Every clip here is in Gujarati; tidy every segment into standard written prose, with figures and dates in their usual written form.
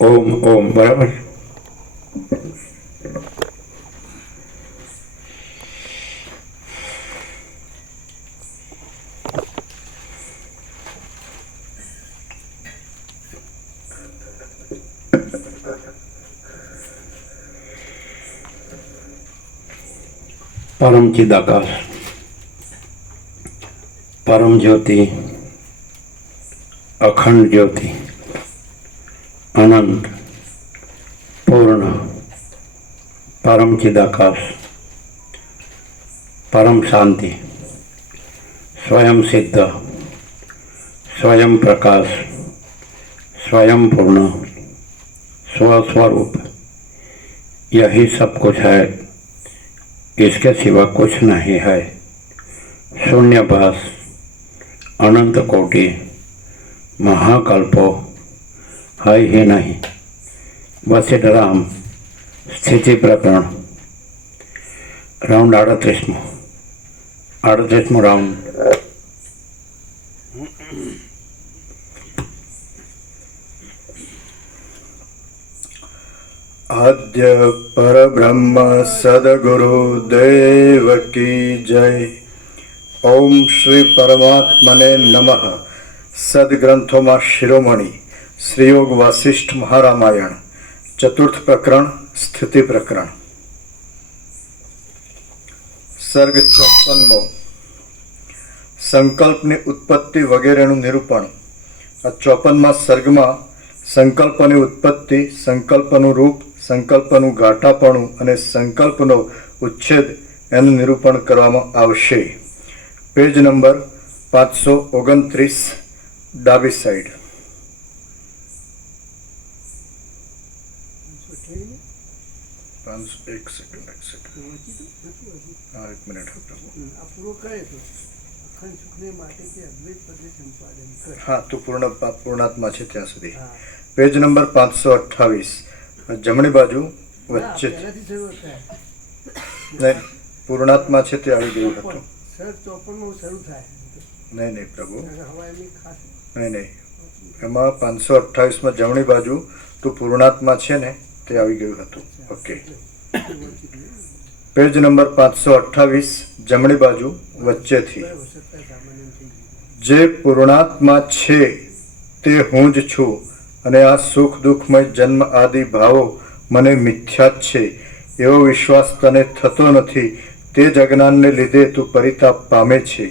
ઓમ ઓમ બરાબર. પરમ ચિદાકાશ, પરમ જ્યોતિ, અખંડ જ્યોતિ, અનંત, પૂર્ણ, પરમ ચિદાકાશ, પરમ શાંતિ, स्वयं सिद्ध, स्वयं प्रकाश, स्वयं पूर्ण, स्वस्वरूप, यही सब कुछ है, इसके सिवा कुछ नहीं है। शून्यभास, अनंत कोटि, महाकल्पो है ही नहीं। वशिष्ठ राम स्थिति प्रकरण राउंड 38मो राउंड। आद्य परब्रह्म सद्गुरुदेव की जय। ओम श्री परमात्मने नमः। सद्ग्रंथों में शिरोमणि श्रीयोग वासिष्ठ महारामायण चतुर्थ प्रकरण स्थिति प्रकरण सर्ग 54मो संकल्पनी उत्पत्ति वगैरेનું નિરૂપણ। આ 54મા સર્ગમાં સંકલ્પની ઉત્પત્તિ, સંકલ્પનું રૂપ, સંકલ્પનું ઘાટાપણું અને સંકલ્પનો ઉચ્છેદ એનું નિરૂપણ કરવામાં આવશે। પેજ નંબર 529 ડાબી સાઈડ। एक सेकंड हाँ एक मिनट हाँ तो पूर्णात्मा है त्या सुधी। पेज नंबर 528 जमणी बाजू वच्चे नहीं पूर्णात्मा है ते आई गयुं हतुं। नहीं नहीं प्रभु नहीं नहीं एमां 528 में जमणी बाजू तो पूर्णात्मा है ने ते आई गयुं हतुं। ओके पेज नंबर 528 जमणी बाजू वच्चे थी। जे पूर्णात्मा छे ते हूँ ज छूं अने आ सुख दुखमय जन्म आदि भावो मने मिथ्या छे एवो विश्वास तने थतो नथी। ते ज अज्ञानने लीधे तू परिताप पामे छे।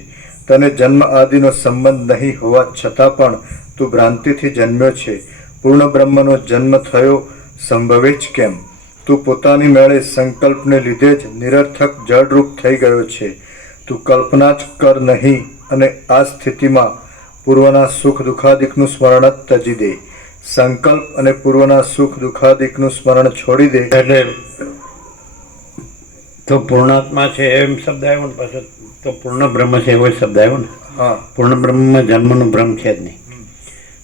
तने जन्म आदिनो संबंध नहीं होवा छतां पण तू भ्रांतिथी जन्म्यो छे। पूर्ण ब्रह्मनो जन्म थयो संभवे ज केम? तू पोतानी मेळे संकल्पने लीधे ज निरर्थक जड़रूप थई गयो छे। तू कल्पना ज कर नहीं अने आ स्थितिमां पूर्वना सुख दुखादिकनुं स्मरण तजी दे। संकल्प अने पूर्वना सुख दुखादिकनुं स्मरण छोड़ी दे। એટલે તો પૂર્ણાત્મા છે એમ શબ્દ આવ્યો ને પાછો તો પૂર્ણ બ્રહ્મ છે એવો શબ્દ આવ્યો ને। हाँ પૂર્ણ બ્રહ્મમાં જન્મનું બ્રહ્મ છે જ નહીં।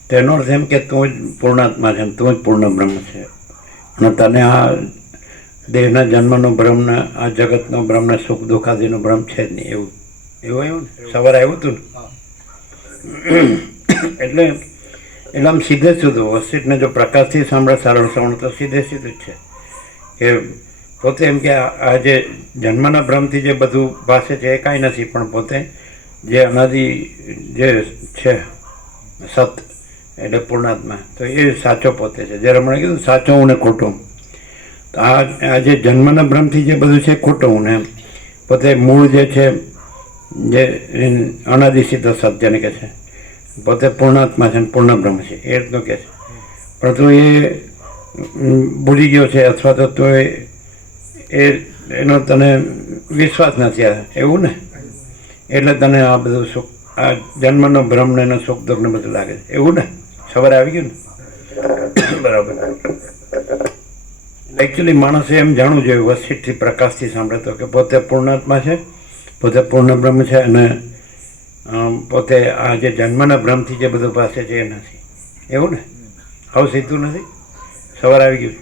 તેનો અર્થ એમ કે તું જ પૂર્ણાત્મા છે, તું જ પૂર્ણ બ્રહ્મ છે અને તને આ દેહના જન્મનો ભ્રમ ને આ જગતનો ભ્રમ ને સુખ દુઃખાદીનો ભ્રમ છે જ નહીં એવું એવું આવ્યું ને સવારે આવ્યું હતું ને। એટલે આમ સીધે સીધું વસિષ્ઠને જો પ્રકાશથી સાંભળે સરળ શ્રવણ તો સીધે સીધું જ છે કે પોતે એમ કે આ જે જન્મના ભ્રમથી જે બધું ભાષે છે એ કાંઈ નથી પણ પોતે જે અનાદિ જે છે સત એટલે પૂર્ણાત્મા તો એ સાચો પોતે છે। જ્યારે હમણાં કીધું સાચો હું ને ખોટું તો આ જે જન્મના ભ્રમથી જે બધું છે ખોટું હું ને એમ પોતે મૂળ જે છે જે અનાદિ સિદ્ધ સત જેને કહે છે પોતે પૂર્ણાત્મા છે પૂર્ણ બ્રહ્મ છે એ રીતનું કહે છે। પરંતુ એ ભૂલી ગયો છે અથવા તો એનો તને વિશ્વાસ નથી આ એવું ને, એટલે તને આ બધું સુખ, આ જન્મનો ભ્રમ ને એનો સુખ દુઃખ ને બધું લાગે છે એવું ને, ખબર આવી ગયું ને? બરાબર. એકચ્યુઅલી માણસે એમ જાણવું જોઈએ વસીઠથી પ્રકાશથી સાંભળે તો કે પોતે પૂર્ણાત્મા છે, પોતે પૂર્ણ બ્રહ્મ છે, અને પોતે આ જે જન્મના ભ્રમથી જે બધું પાસે છે એ નથી એવું ને. આવું સીધું નથી, સવાર આવી ગયું.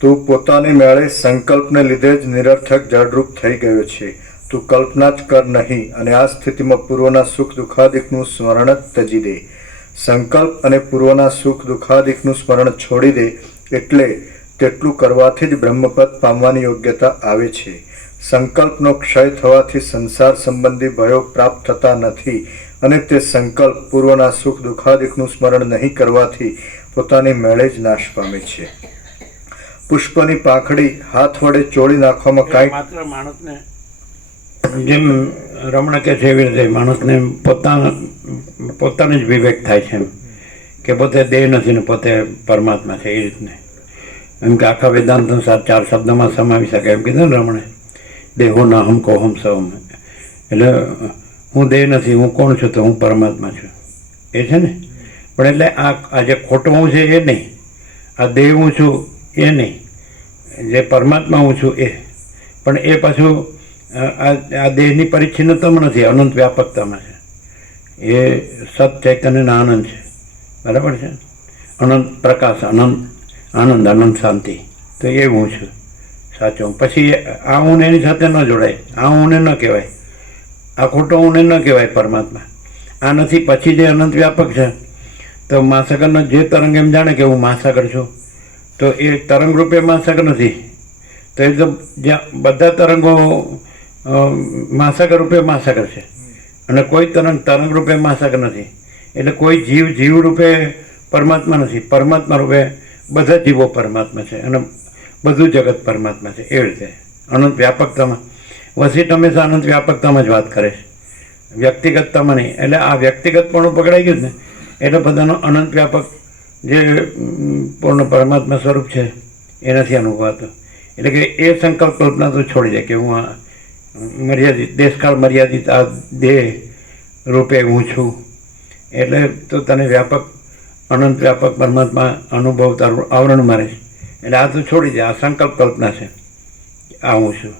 તું પોતાની મેળે સંકલ્પને લીધે જ નિરર્થક જળરૂપ થઈ ગયો છે. તું કલ્પના જ કર નહીં, અને આ સ્થિતિમાં પૂર્વના સુખ દુઃખાદિકનું સ્મરણ જ ત્યજી દે. સંકલ્પ અને પૂર્વના સુખ દુઃખાદિકનું સ્મરણ છોડી દે એટલે તેટલું કરવાથી જ બ્રહ્મપદ પામવાની યોગ્યતા આવે છે. સંકલ્પનો ક્ષય થવાથી સંસાર સંબંધી ભયો પ્રાપ્ત થતા નથી, અને તે સંકલ્પ પૂર્વના સુખ દુઃખાદિકનું સ્મરણ નહીં કરવાથી પોતાની મેળે જ નાશ પામે છે. પુષ્પની પાંખડી હાથ વડે ચોળી નાખવામાં કાંઈ માત્ર માણસને જેમ રમણ કે છે એવી રીતે માણસને પોતાને જ વિવેક થાય છે એમ કે પોતે દેહ નથી ને પોતે પરમાત્મા છે. એ રીતને એમ કે આખા વેદાંત 4 શબ્દમાં સમાવી શકે એમ કીધું ને રમણે, દેહો ના હમ કો હમ સૌમ. એટલે હું દેહ નથી, હું કોણ છું? તો હું પરમાત્મા છું એ છે ને. પણ એટલે આ જે ખોટું હું છે એ નહીં, આ દેહ હું છું એ નહીં, જે પરમાત્મા હું છું એ. પણ એ પાછું આ દેહની પરિચ્છિન્નતામાં નથી, અનંત વ્યાપકતામાં છે. એ સત ચૈતન્યના આનંદ છે, બરાબર છે. અનંત પ્રકાશ, અનંત આનંદ, અનંત શાંતિ. તો એ હું છું સાચું. પછી આ હું એની સાથે ન જોડાય, આ હું ન કહેવાય, આ ખોટો હું ન કહેવાય પરમાત્મા. આ નથી. પછી જે અનંત વ્યાપક છે તો મહાસાગરનો જે તરંગ એમ જાણે કે હું મહાસાગર છું, તો એ તરંગ રૂપે મહાસાગર નથી. તો એ તો જ્યાં બધા તરંગો મહાસાગર રૂપે મહાસાગર છે, અને કોઈ તરંગ રૂપે મહાસાગર નથી. એટલે કોઈ જીવ રૂપે પરમાત્મા નથી, પરમાત્મા રૂપે બધા જીવો પરમાત્મા છે, અને બધું જગત પરમાત્મા છે. એ રીતે અનંત વ્યાપકતામાં વસીઠ હંમેશા અનંત વ્યાપકતામાં જ વાત કરે છે, વ્યક્તિગતતામાં નહીં. એટલે આ વ્યક્તિગતપણું પકડાઈ ગયું ને, એટલે બધાનો અનંત વ્યાપક જે પૂર્ણ પરમાત્મા સ્વરૂપ છે એ નથી અનુભવાતો. એટલે કે એ સંકલ્પ કલ્પના તો છોડી દે કે હું આ મર્યાદિત દેશકાળ મર્યાદિત આ દેહ રૂપે હું છું. એટલે તો તને વ્યાપક અનંત વ્યાપક પરમાત્મા અનુભવ તારું આવરણ મારે છે. એટલે આ તો છોડી દે, આ સંકલ્પ કલ્પના છે, આ હું છું.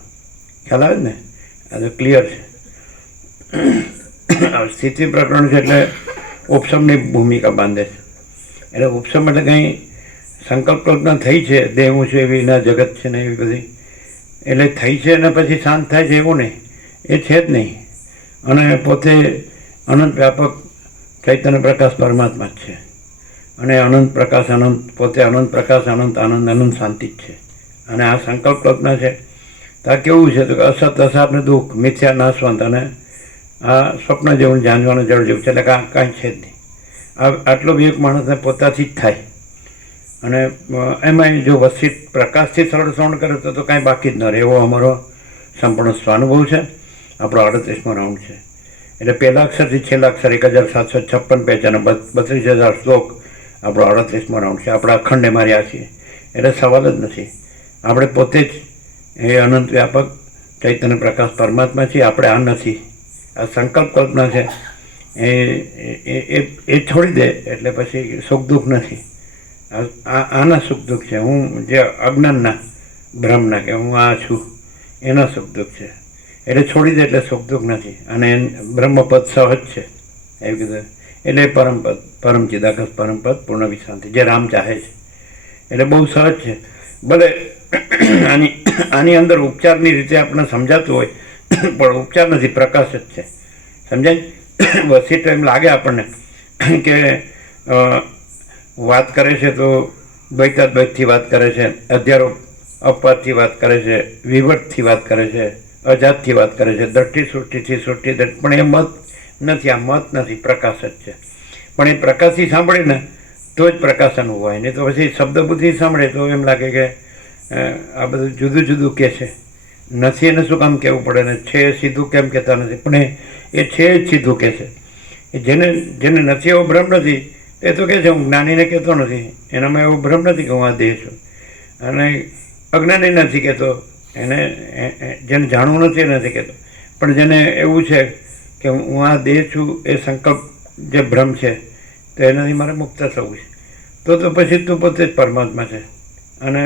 ખ્યાલ આવે ને? આ તો ક્લિયર છે. સ્થિતિ પ્રકરણ છે એટલે ઉપશમની ભૂમિકા બાંધે છે. એટલે ઉપશમ એટલે કંઈ સંકલ્પ કલ્પના થઈ છે, દેહ હું છું એવી ના જગત છે ને એવી બધી, એટલે થઈ છે ને પછી શાંત થાય છે એવું નહીં, એ છે જ નહીં. અને પોતે અનંત વ્યાપક ચૈતન્ય પ્રકાશ પરમાત્મા જ છે, અને અનંત પ્રકાશ અનંત, પોતે અનંત પ્રકાશ અનંત આનંદ અનંત શાંતિ જ છે. અને આ સંકલ્પ કલ્પના છે તો આ કેવું છે? તો કે અસત અસાપ ને દુઃખ, મિથ્યા નાશવંત, અને આ સ્વપ્ન જેવું જાણવાનું જળ જેવું છે. એટલે કાંઈ છે જ નહીં. આટલો બી એક માણસને પોતાથી જ થાય. અને એમાં જો વસીઠ પ્રકાશથી સરળ શ્રવણ કરે તો કાંઈ બાકી જ ન રહે. એવો અમારો સંપૂર્ણ સ્વાનુભવ છે. આપણો 38મો રાઉન્ડ છે. એટલે પહેલા અક્ષરથી છેલ્લા અક્ષર 1756 પેજ અને 32,000 શ્લોક આપણો 38મો રાઉન્ડ છે. આપણે અખંડે માર્યા છીએ, એટલે સવાલ જ નથી. આપણે પોતે જ એ અનંત વ્યાપક ચૈતન્ય પ્રકાશ પરમાત્મા છીએ. આપણે આ નથી, આ સંકલ્પ કલ્પના છે. એ છોડી દે એટલે પછી સુખ દુઃખ નથી. આના સુખ દુઃખ છે. હું જે અજ્ઞાનના ભ્રમના કે હું આ છું એના સુખ દુઃખ છે. એટલે છોડી દે એટલે સુખ દુઃખ નથી. અને બ્રહ્મપદ સહજ છે એવું કીધું. એટલે પરમપદ, પરમ ચિદાકાશ પરમપદ પૂર્ણ વિશ્રાંતિ, જે રામ ચાહે છે. એટલે બહુ સહજ છે. ભલે આની અંદર ઉપચારની રીતે આપણને સમજાતું હોય, પણ ઉપચાર નથી, પ્રકાશ જ છે. સમજાય? વસીઠ એમ લાગે આપણને કે વાત કરે છે તો દ્વૈતાદ્વૈતથી વાત કરે છે, અધ્યારોપ અપવાદથી વાત કરે છે, વિવર્તથી વાત કરે છે, અજાતથી વાત કરે છે, દ્રષ્ટિ સૃષ્ટિથી સૃષ્ટિ. પણ એ મત નથી, આ મત નથી, પ્રકાશ જ છે. પણ એ પ્રકાશથી સાંભળે ને તો જ પ્રકાશ અનુભવાય. નહીં તો પછી શબ્દ બુદ્ધિ સાંભળે તો એમ લાગે કે આ બધું જુદું જુદું કહે છે. નથી એને શું કામ કહેવું પડે ને છે એ સીધું કેમ કહેતા નથી, પણ એ છે જ સીધું કહે છે. એ જેને જેને નથી એવો ભ્રમ નથી એ તો કહે છે હું જ્ઞાનીને કહેતો નથી, એનામાં એવો ભ્રમ નથી કે હું આ દેહ છું. અને અજ્ઞાની નથી કહેતો, એને જેને જાણવું નથી એ નથી કહેતો. પણ જેને એવું છે કે હું આ દેહ છું એ સંકલ્પ જે ભ્રમ છે તો એનાથી મારે મુક્ત થવું છે, તો પછી તું પોતે જ પરમાત્મા છે અને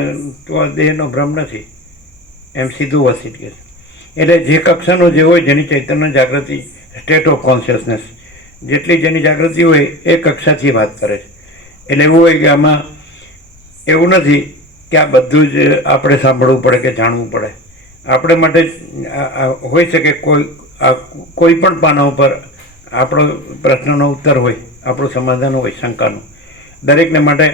તું આ દેહનો ભ્રમ નથી, એમ સીધું વસીત કહે છે. એટલે જે કક્ષાનો જે હોય જેની ચૈતન્ય જાગૃતિ સ્ટેટ ઓફ કોન્શિયસનેસ જેટલી જેની જાગૃતિ હોય એ કક્ષાથી વાત કરે છે. એટલે એવું હોય કે આમાં એવું નથી કે આ બધું જ આપણે સાંભળવું પડે કે જાણવું પડે. આપણે માટે હોઈ શકે કોઈ પણ પાના ઉપર આપણો પ્રશ્નનો ઉત્તર હોય, આપણું સમાધાન હોય શંકાનું. દરેકને માટે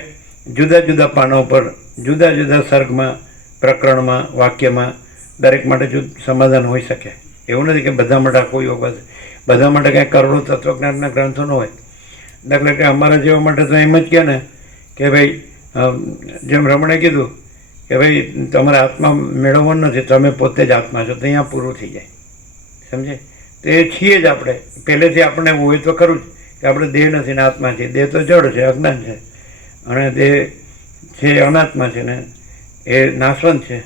જુદા જુદા પાના ઉપર જુદા જુદા સર્ગમાં, પ્રકરણમાં, વાક્યમાં દરેક માટે સમાધાન હોઈ શકે. એવું નથી કે બધા માટે આખો યોગ હશે, બધા માટે કાંઈ કરોડો તત્વજ્ઞાનના ગ્રંથો ન હોય. દાખલા કે અમારા જેવા માટે તો એમ જ કહે ને કે ભાઈ જેમ રમણે કીધું કે ભાઈ તમારે આત્મા મેળવવાનો નથી, તમે પોતે જ આત્મા છો, તો અહીંયા પૂરું થઈ જાય. સમજે? તો એ છીએ જ આપણે પહેલેથી. આપણે હોય તો ખરું જ કે આપણે દેહ નથી ને આત્મા છે. દેહ તો જડ છે, અજ્ઞાન છે, અને દેહ છે અનાત્મા છે ને એ નાશવંત છે,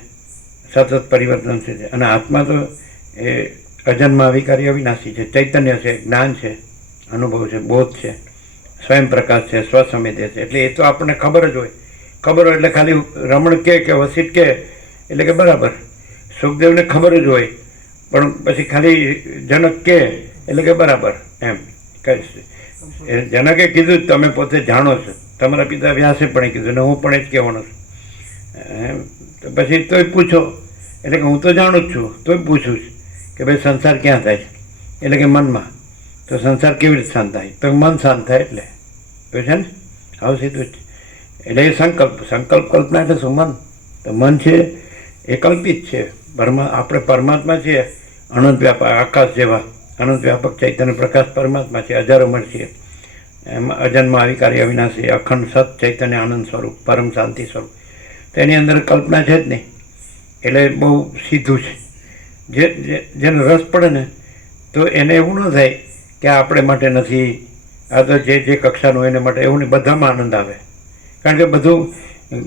સતત પરિવર્તનશીલ છે. અને આત્મા તો એ અજન્મ અવિકારી અવિનાશી છે, ચૈતન્ય છે, જ્ઞાન છે, અનુભવ છે, બોધ છે, સ્વયં પ્રકાશ છે, સ્વસમિધ્ય છે. એટલે એ તો આપણને ખબર જ હોય. ખબર હોય એટલે ખાલી રમણ કે વસીત કે એટલે કે બરાબર. સુખદેવને ખબર જ હોય પણ પછી ખાલી જનક કે એટલે કે બરાબર એમ કહીશ. જનકે કીધું તમે પોતે જાણો છો, તમારા પિતા વ્યાસે પણ કીધું ને હું પણ એ જ કહેવાનો છું. તો પછી તોય પૂછો એટલે કે હું તો જાણું જ છું, તોય પૂછું છું કે ભાઈ સંસાર ક્યાં થાય એટલે કે મનમાં. તો સંસાર કેવી રીતે શાંત થાય તો મન શાંત થાય એટલે તો છે ને આવું સીધું જ. એટલે એ સંકલ્પ કલ્પના એટલે શું? મન. તો મન છે એ કલ્પિત છે. આપણે પરમાત્મા છીએ, અનંત વ્યાપક આકાશ જેવા અનંત વ્યાપક ચૈતન્ય પ્રકાશ પરમાત્મા છે, હજારોમર છીએ. એમાં અજન્મ અવિકારી અવિનાશી અખંડ સત ચૈતન્ય આનંદ સ્વરૂપ, પરમ શાંતિ સ્વરૂપ. તો એની અંદર કલ્પના છે જ નહીં. એટલે બહુ સીધું છે. જેને રસ પડે ને તો એને એવું ન થાય કે આપણે માટે નથી, આ તો જે કક્ષાનું એને માટે એવું નહીં. બધામાં આનંદ આવે, કારણ કે બધું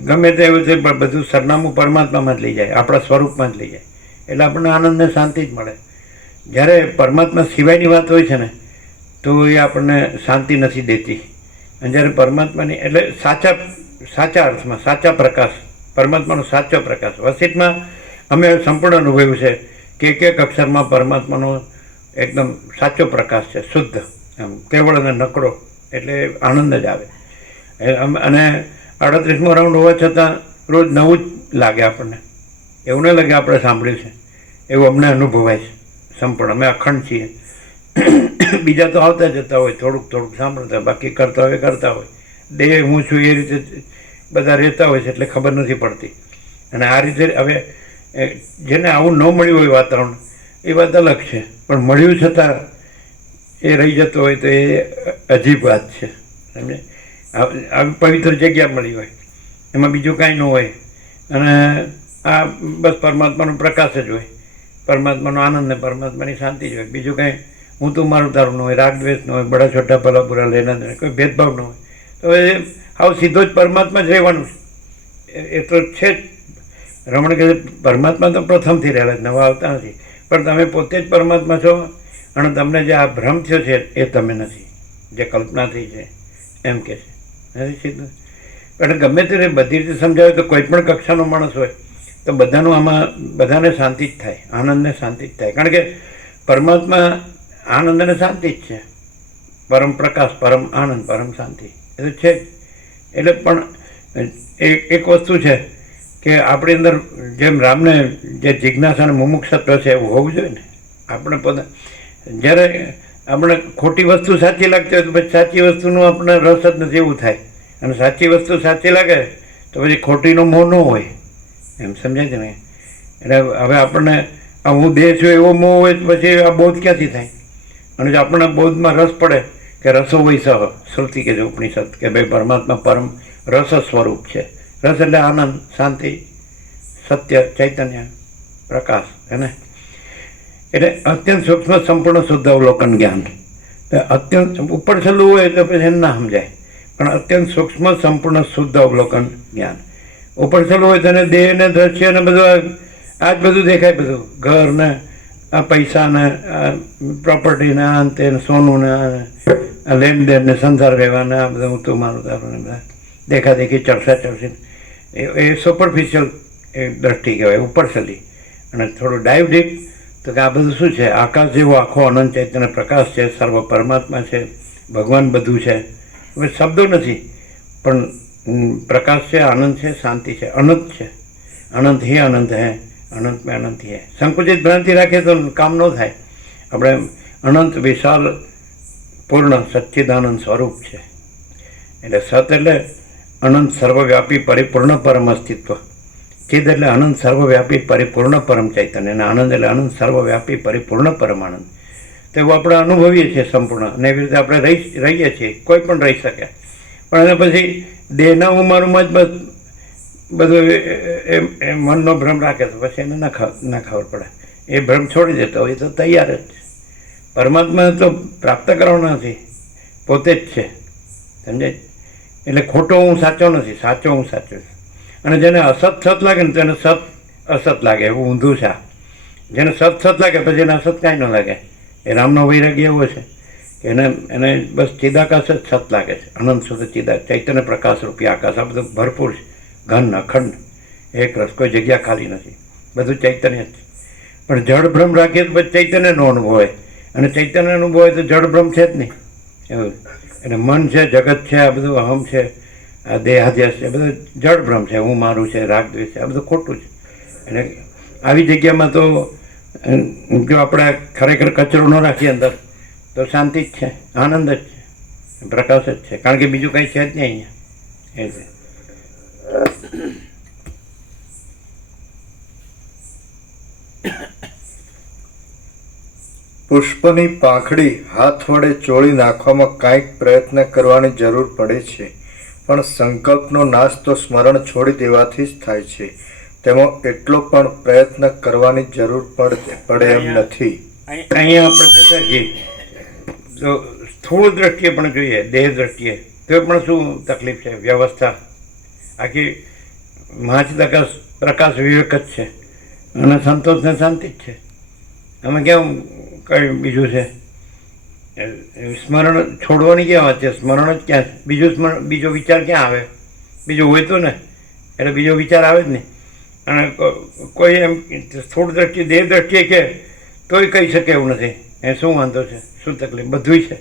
ગમે તે એવું છે પણ બધું સરનામું પરમાત્મામાં જ લઈ જાય, આપણા સ્વરૂપમાં જ લઈ જાય. એટલે આપણને આનંદ ને શાંતિ જ મળે. જ્યારે પરમાત્મા સિવાયની વાત હોય છે ને તો એ આપણને શાંતિ નથી દેતી. અને જ્યારે પરમાત્માની એટલે સાચા અર્થમાં સાચા પ્રકાશ, પરમાત્માનો સાચો પ્રકાશ. વસીતમાં અમે સંપૂર્ણ અનુભવ્યું છે કે એક અક્ષરમાં પરમાત્માનો એકદમ સાચો પ્રકાશ છે, શુદ્ધ, એમ કેવળ અને નકરો. એટલે આનંદ જ આવે. અને 38મો રાઉન્ડ હોવા છતાં રોજ નવું જ લાગે આપણને. એવું ન લાગે આપણે સાંભળ્યું છે, એવું અમને અનુભવાય છે સંપૂર્ણ. અમે અખંડ છીએ. બીજા તો આવતા જતા હોય, થોડુંક સાંભળતા, બાકી કરતા હોય. દેહ હું છું એ રીતે બધા રહેતા હોય છે એટલે ખબર નથી પડતી. અને આ રીતે હવે જેને આવું ન મળ્યું હોય વાતાવરણ એ વાત અલગ છે, પણ મળ્યું છતાં એ રહી જતો હોય તો એ અજીબ વાત છે. સમજે? આવી પવિત્ર જગ્યા મળી હોય, એમાં બીજું કાંઈ ન હોય, અને આ બસ પરમાત્માનો પ્રકાશ જ હોય, પરમાત્માનો આનંદ ને પરમાત્માની શાંતિ જ હોય. બીજું કાંઈ હું તું મારું તારું ન હોય, રાગ દ્વેષ ન હોય, બડા છોટા ભલા બુરા લેના દેના, કોઈ ભેદભાવ ન હોય. તો એ આવું સીધો જ પરમાત્મા જ રહેવાનું છે. એ તો છે જ. રમણ કહે પરમાત્મા તો પ્રથમથી રહેલા, નવા આવતા નથી. પણ તમે પોતે જ પરમાત્મા છો અને તમને જે આ ભ્રમ થયો છે એ તમે નથી, જે કલ્પના થઈ છે એમ કે છે. નથી સીધું. પણ ગમે તે બધી રીતે સમજાવે તો કોઈ પણ કક્ષાનો માણસ હોય તો બધાને શાંતિ જ થાય, આનંદને શાંતિ જ થાય. કારણ કે પરમાત્મા આનંદ અને શાંતિ જ છે, પરમ પ્રકાશ, પરમ આનંદ, પરમ શાંતિ એ તો છે જ. એટલે પણ એક વસ્તુ છે કે આપણી અંદર જેમ રામને જે જિજ્ઞાસા અને મુમુક્ષત્વ છે એવું હોવું જોઈએ ને. આપણે પોતે જ્યારે આપણે ખોટી વસ્તુ સાચી લાગતી હોય તો પછી સાચી વસ્તુનું આપણે રસ જ નથી એવું થાય. અને સાચી વસ્તુ સાચી લાગે તો પછી ખોટીનો મોહ ન હોય, એમ સમજાય છે ને. એટલે હવે આપણને હું દેહ છું એવો મોહ હોય તો પછી આ બોધ ક્યાંથી થાય? અને જો આપણને બોધમાં રસ પડે કે રસો વૈ સહ શ્રુતિ કે છે ઉપનિષદ કે ભાઈ પરમાત્મા પરમ રસ સ્વરૂપ છે. રસ એટલે આનંદ, શાંતિ, સત્ય, ચૈતન્ય, પ્રકાશ એને એટલે અત્યંત સૂક્ષ્મ સંપૂર્ણ શુદ્ધ અવલોકન જ્ઞાન. અત્યંત ઉપર છેલ્લું હોય એટલે પછી એને ના સમજાય, પણ અત્યંત સૂક્ષ્મ સંપૂર્ણ શુદ્ધ અવલોકન જ્ઞાન. ઉપર છેલ્લું હોય તો એને દેહ ને દ્રશ્ય ને બધું આ જ બધું દેખાય, બધું ઘર ને આ પૈસા ને આ પ્રોપર્ટી ને આ તે સોનું ને આ લેનદેન ને સંસાર વ્યવહાર ને આ બધું હું તું મારું તારું ને બધા દેખાદેખી ચર્ચા ચર્ચી એ સુપરફિશિયલ એ દ્રષ્ટિ કહેવાય, ઉપર છેલ્લી. અને થોડું ડાઈવ ડીપ તો કે આ બધું શું છે, આકાશ જેવો આખો અનંત ચૈતન્ય પ્રકાશ છે, સર્વ પરમાત્મા છે, ભગવાન બધું છે. હવે શબ્દો નથી પણ પ્રકાશ છે, આનંદ છે, શાંતિ છે, અનંત છે. અનંત હી અનંત હે, અનંત મેં અનંત હી હે. સંકુચિત ભ્રાંતિ રાખીએ તો કામ ન થાય. આપણે અનંત વિશાલ પૂર્ણ સચ્ચિદાનંદ સ્વરૂપ છે. એટલે સત એટલે અનંત સર્વવ્યાપી પરિપૂર્ણ પરમ અસ્તિત્વ, ચિદ એટલે અનંત સર્વવ્યાપી પરિપૂર્ણ પરમ ચૈતન્ય, અને આનંદ એટલે અનંત સર્વવ્યાપી પરિપૂર્ણ પરમાનંદ. તો એવું આપણે અનુભવીએ છીએ સંપૂર્ણ, અને એવી રીતે આપણે રહીએ છીએ. કોઈ પણ રહી શકે, પણ એને પછી દેહના ઉંમરમાં જ બસ બધું એ મનનો ભ્રમ રાખે તો પછી એને ના ખબર પડે. એ ભ્રમ છોડી દેતો હોય તો તૈયાર જ છે. પરમાત્મા તો પ્રાપ્ત કરવાનો નથી, પોતે જ છે, સમજાય? એટલે ખોટો હું સાચો નથી, સાચો હું સાચો છું. અને જેને અસત સત લાગે ને તેને સત અસત લાગે, એવું ઊંધું છે. જેને સત લાગે પછી એને અસત કાંઈ ન લાગે. એ રામનો વૈરાગ્ય એવો છે કે એને બસ ચિદાકાશ જ સત લાગે છે. અનંત શુદ્ધ ચૈતન્ય પ્રકાશ રૂપી આકાશ આ બધું ભરપૂર છે, ઘન અખંડ એક રસ, કોઈ જગ્યા ખાલી નથી, બધું ચૈતન્ય જ છે. પણ જળ ભ્રમ રાખીએ તો પછી ચૈતન્યનો અનુભવ હોય, અને ચૈતન્ય અનુભવ હોય તો જળ ભ્રમ છે જ નહીં. એવું એટલે મન છે, જગત છે, આ બધું અહમ છે, આ દેહાધ્યાસ છે, બધું જળ ભ્રમ છે, હું મારું છે, રાગ દ્વેષ છે, આ બધું ખોટું છે. એટલે આવી જગ્યામાં તો જો આપણે ખરેખર કચરો ન રાખીએ અંદર તો શાંતિ જ છે, આનંદ જ છે, પ્રકાશ જ છે, કારણ કે બીજું કંઈ છે જ નહીં અહીંયા. એટલે પુષ્પની પાંખડી હાથ વડે ચોળી નાખવામાં કાંઈક પ્રયત્ન કરવાની જરૂર પડે છે, પણ સંકલ્પનો નાશ તો સ્મરણ છોડી દેવાથી જ થાય છે. તેમાં એટલો પણ પ્રયત્ન કરવાની જરૂર પડે એમ નથી. અહીંયા આપણે જતા છીએ તો સ્થૂળ દ્રષ્ટિએ પણ જોઈએ, દેહ દ્રષ્ટિએ તો પણ શું તકલીફ છે? વ્યવસ્થા આખી મહાચિદાકાશ પ્રકાશ વિવેક જ છે, અને સંતોષ ને શાંતિ જ છે. અમે કેમ કઈ બીજું છે? સ્મરણ છોડવાની ક્યાં વાત છે? સ્મરણ જ ક્યાં છે? બીજો વિચાર ક્યાં આવે? બીજો હોય તો ને, એટલે બીજો વિચાર આવે જ નહીં. અને કોઈ એમ સ્થૂળ દ્રષ્ટિએ દેહ દ્રષ્ટિએ કે તોય કહી શકે એવું નથી. એ શું વાંધો છે? શું તકલીફ? બધું છે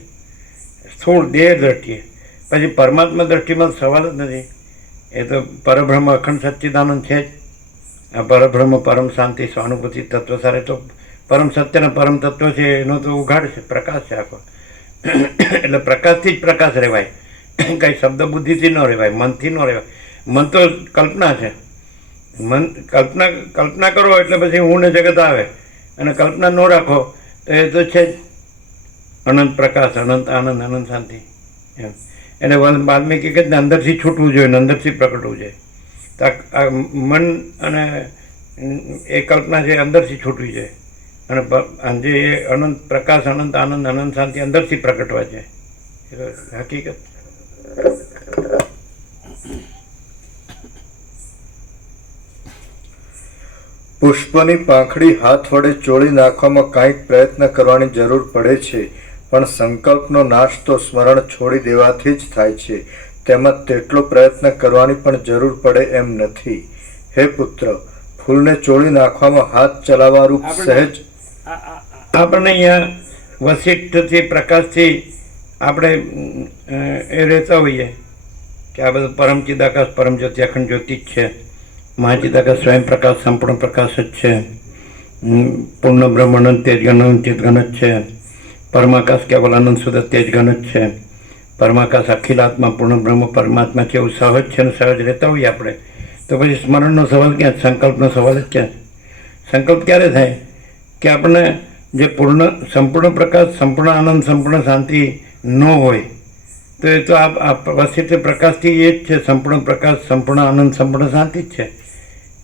સ્થૂળ દેહ દ્રષ્ટિએ. પછી પરમાત્મા દ્રષ્ટિમાં સવાલ જ નથી. એ તો પરબ્રહ્મ અખંડ સચ્ચિદાનંદ છે જ. આ પરબ્રહ્મ પરમ શાંતિ સ્વાનુભૂતિ તત્વ સારે તો પરમ સત્યના પરમ તત્વ છે, એનો તો ઉઘાડ છે, પ્રકાશ છે આખો. એટલે પ્રકાશથી જ પ્રકાશ રહેવાય, કંઈ શબ્દ બુદ્ધિથી ન રહેવાય, મનથી ન રહેવાય. મન તો કલ્પના છે. કલ્પના કરો એટલે પછી હું ને જગત આવે, અને કલ્પના ન રાખો તો એ તો છે જ અનંત પ્રકાશ, અનંત આનંદ, અનંત શાંતિ. એમ એટલે વાલ્મીકી કહે ને અંદરથી છૂટવું જોઈએ ને અંદરથી પ્રગટવું જોઈએ. તો આ મન અને એ કલ્પના છે અંદરથી છૂટવી જોઈએ, અને જે એ અનંત પ્રકાશ, અનંત આનંદ, અનંત શાંતિ અંદરથી પ્રગટવા છે. એ હકીકત. પુષ્પની પાંખડી હાથ વડે ચોળી નાખવામાં કાંઈક પ્રયત્ન કરવાની જરૂર પડે છે, પણ સંકલ્પનો નાશ તો સ્મરણ છોડી દેવાથી જ થાય છે. તેમાં તેટલો પ્રયત્ન કરવાની પણ જરૂર પડે એમ નથી. હે પુત્ર, ફૂલને ચોળી નાખવામાં હાથ ચલાવવાનું સહેજ આપણને અહીંયા વસિષ્ઠથી પ્રકાશથી આપણે એ રહેતા હોઈએ કે આ બધું પરમ ચિદાકાશ, પરમ જ્યોતિ, અખંડ જ્યોતિ જ છે. મહાચિદાકાશ સ્વયં પ્રકાશ, સંપૂર્ણ પ્રકાશ જ છે. પૂર્ણ બ્રહ્મ અનંત તેજઘન, ચિતઘન જ છે. પરમાકાશ કેવલ આનંદ શુદ્ધ તેજઘન જ છે. પરમાકાશ અખિલાત્મા પૂર્ણ બ્રહ્મ પરમાત્મા છે. એવું સહજ છે ને સહજ રહેતા હોઈએ આપણે, તો પછી સ્મરણનો સવાલ ક્યાં? સંકલ્પનો સવાલ જ ક્યાં? સંકલ્પ ક્યારે થાય કે આપણને જે સંપૂર્ણ પ્રકાશ, સંપૂર્ણ આનંદ, સંપૂર્ણ શાંતિ ન હોય તો એ તો આ વસિષ્ઠ પ્રકાશથી એ જ છે. સંપૂર્ણ પ્રકાશ, સંપૂર્ણ આનંદ, સંપૂર્ણ શાંતિ જ છે.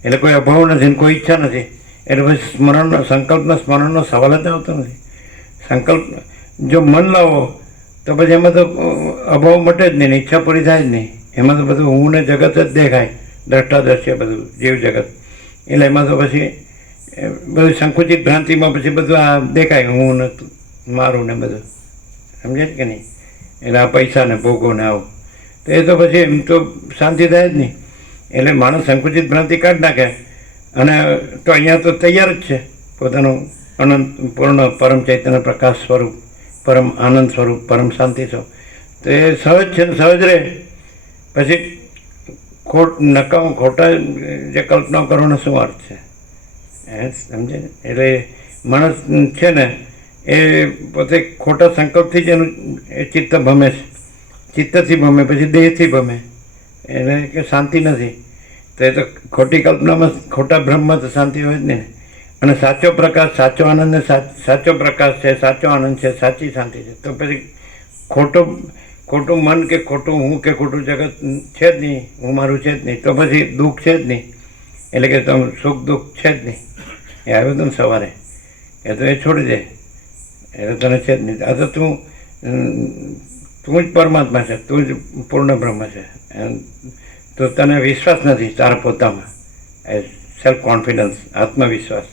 એટલે કોઈ અભાવ નથી, કોઈ ઈચ્છા નથી. એટલે પછી સંકલ્પના સ્મરણનો સવાલ જ આવતો નથી. સંકલ્પ જો મન લાવો તો પછી એમાં તો અભાવ મટે જ નહીં, ઈચ્છા પૂરી થાય જ નહીં. એમાં તો બધું હું ને જગત જ દેખાય, દ્રષ્ટાદ્રશ્ય બધું જીવ જગત. એટલે એમાં તો પછી બધું સંકુચિત ભ્રાંતિમાં પછી બધું આ દેખાય, હું ને મારું ને બધું, સમજે કે નહીં? એટલે આ પૈસા ને ભોગો ને આવું તો એ તો પછી એમ તો શાંતિ થાય જ નહીં. એટલે માણસ સંકુચિત ભ્રાંતિ કાઢી નાખે અને તો અહીંયા તો તૈયાર જ છે પોતાનું અનંત પૂર્ણ પરમ ચૈતન્ય પ્રકાશ સ્વરૂપ, પરમ આનંદ સ્વરૂપ, પરમ શાંતિ સ્વરૂપ. તો એ સહજ છે ને સહજ રહે. પછી ખોટા જે કલ્પના કરવાનો શું અર્થ છે? સમજે ને? એટલે માણસ છે ને એ પોતે ખોટા સંકલ્પથી જ એનું એ ચિત્ત ભમે છે. ચિત્તથી ભમે, પછી દેહથી ભમે, એટલે કે શાંતિ નથી. તો એ તો ખોટી કલ્પનામાં, ખોટા ભ્રમમાં તો શાંતિ હોય જ નહીં. અને સાચો પ્રકાશ, સાચો આનંદ ને સાચો પ્રકાશ છે, સાચો આનંદ છે, સાચી શાંતિ છે. તો પછી ખોટું મન કે ખોટું હું કે ખોટું જગત છે જ નહીં, હું મારું છે જ નહીં. તો પછી દુઃખ છે જ નહીં. એટલે કે તમે સુખ દુઃખ છે જ નહીં. એ આવ્યું હતું ને સવારે, એ તો એ છોડી દે, એ તો તને છે જ નહીં. આ તો તું જ પરમાત્મા છે, તું જ પૂર્ણ બ્રહ્મ છે. તો તને વિશ્વાસ નથી તારા પોતામાં, એ સેલ્ફ કોન્ફિડન્સ, આત્મવિશ્વાસ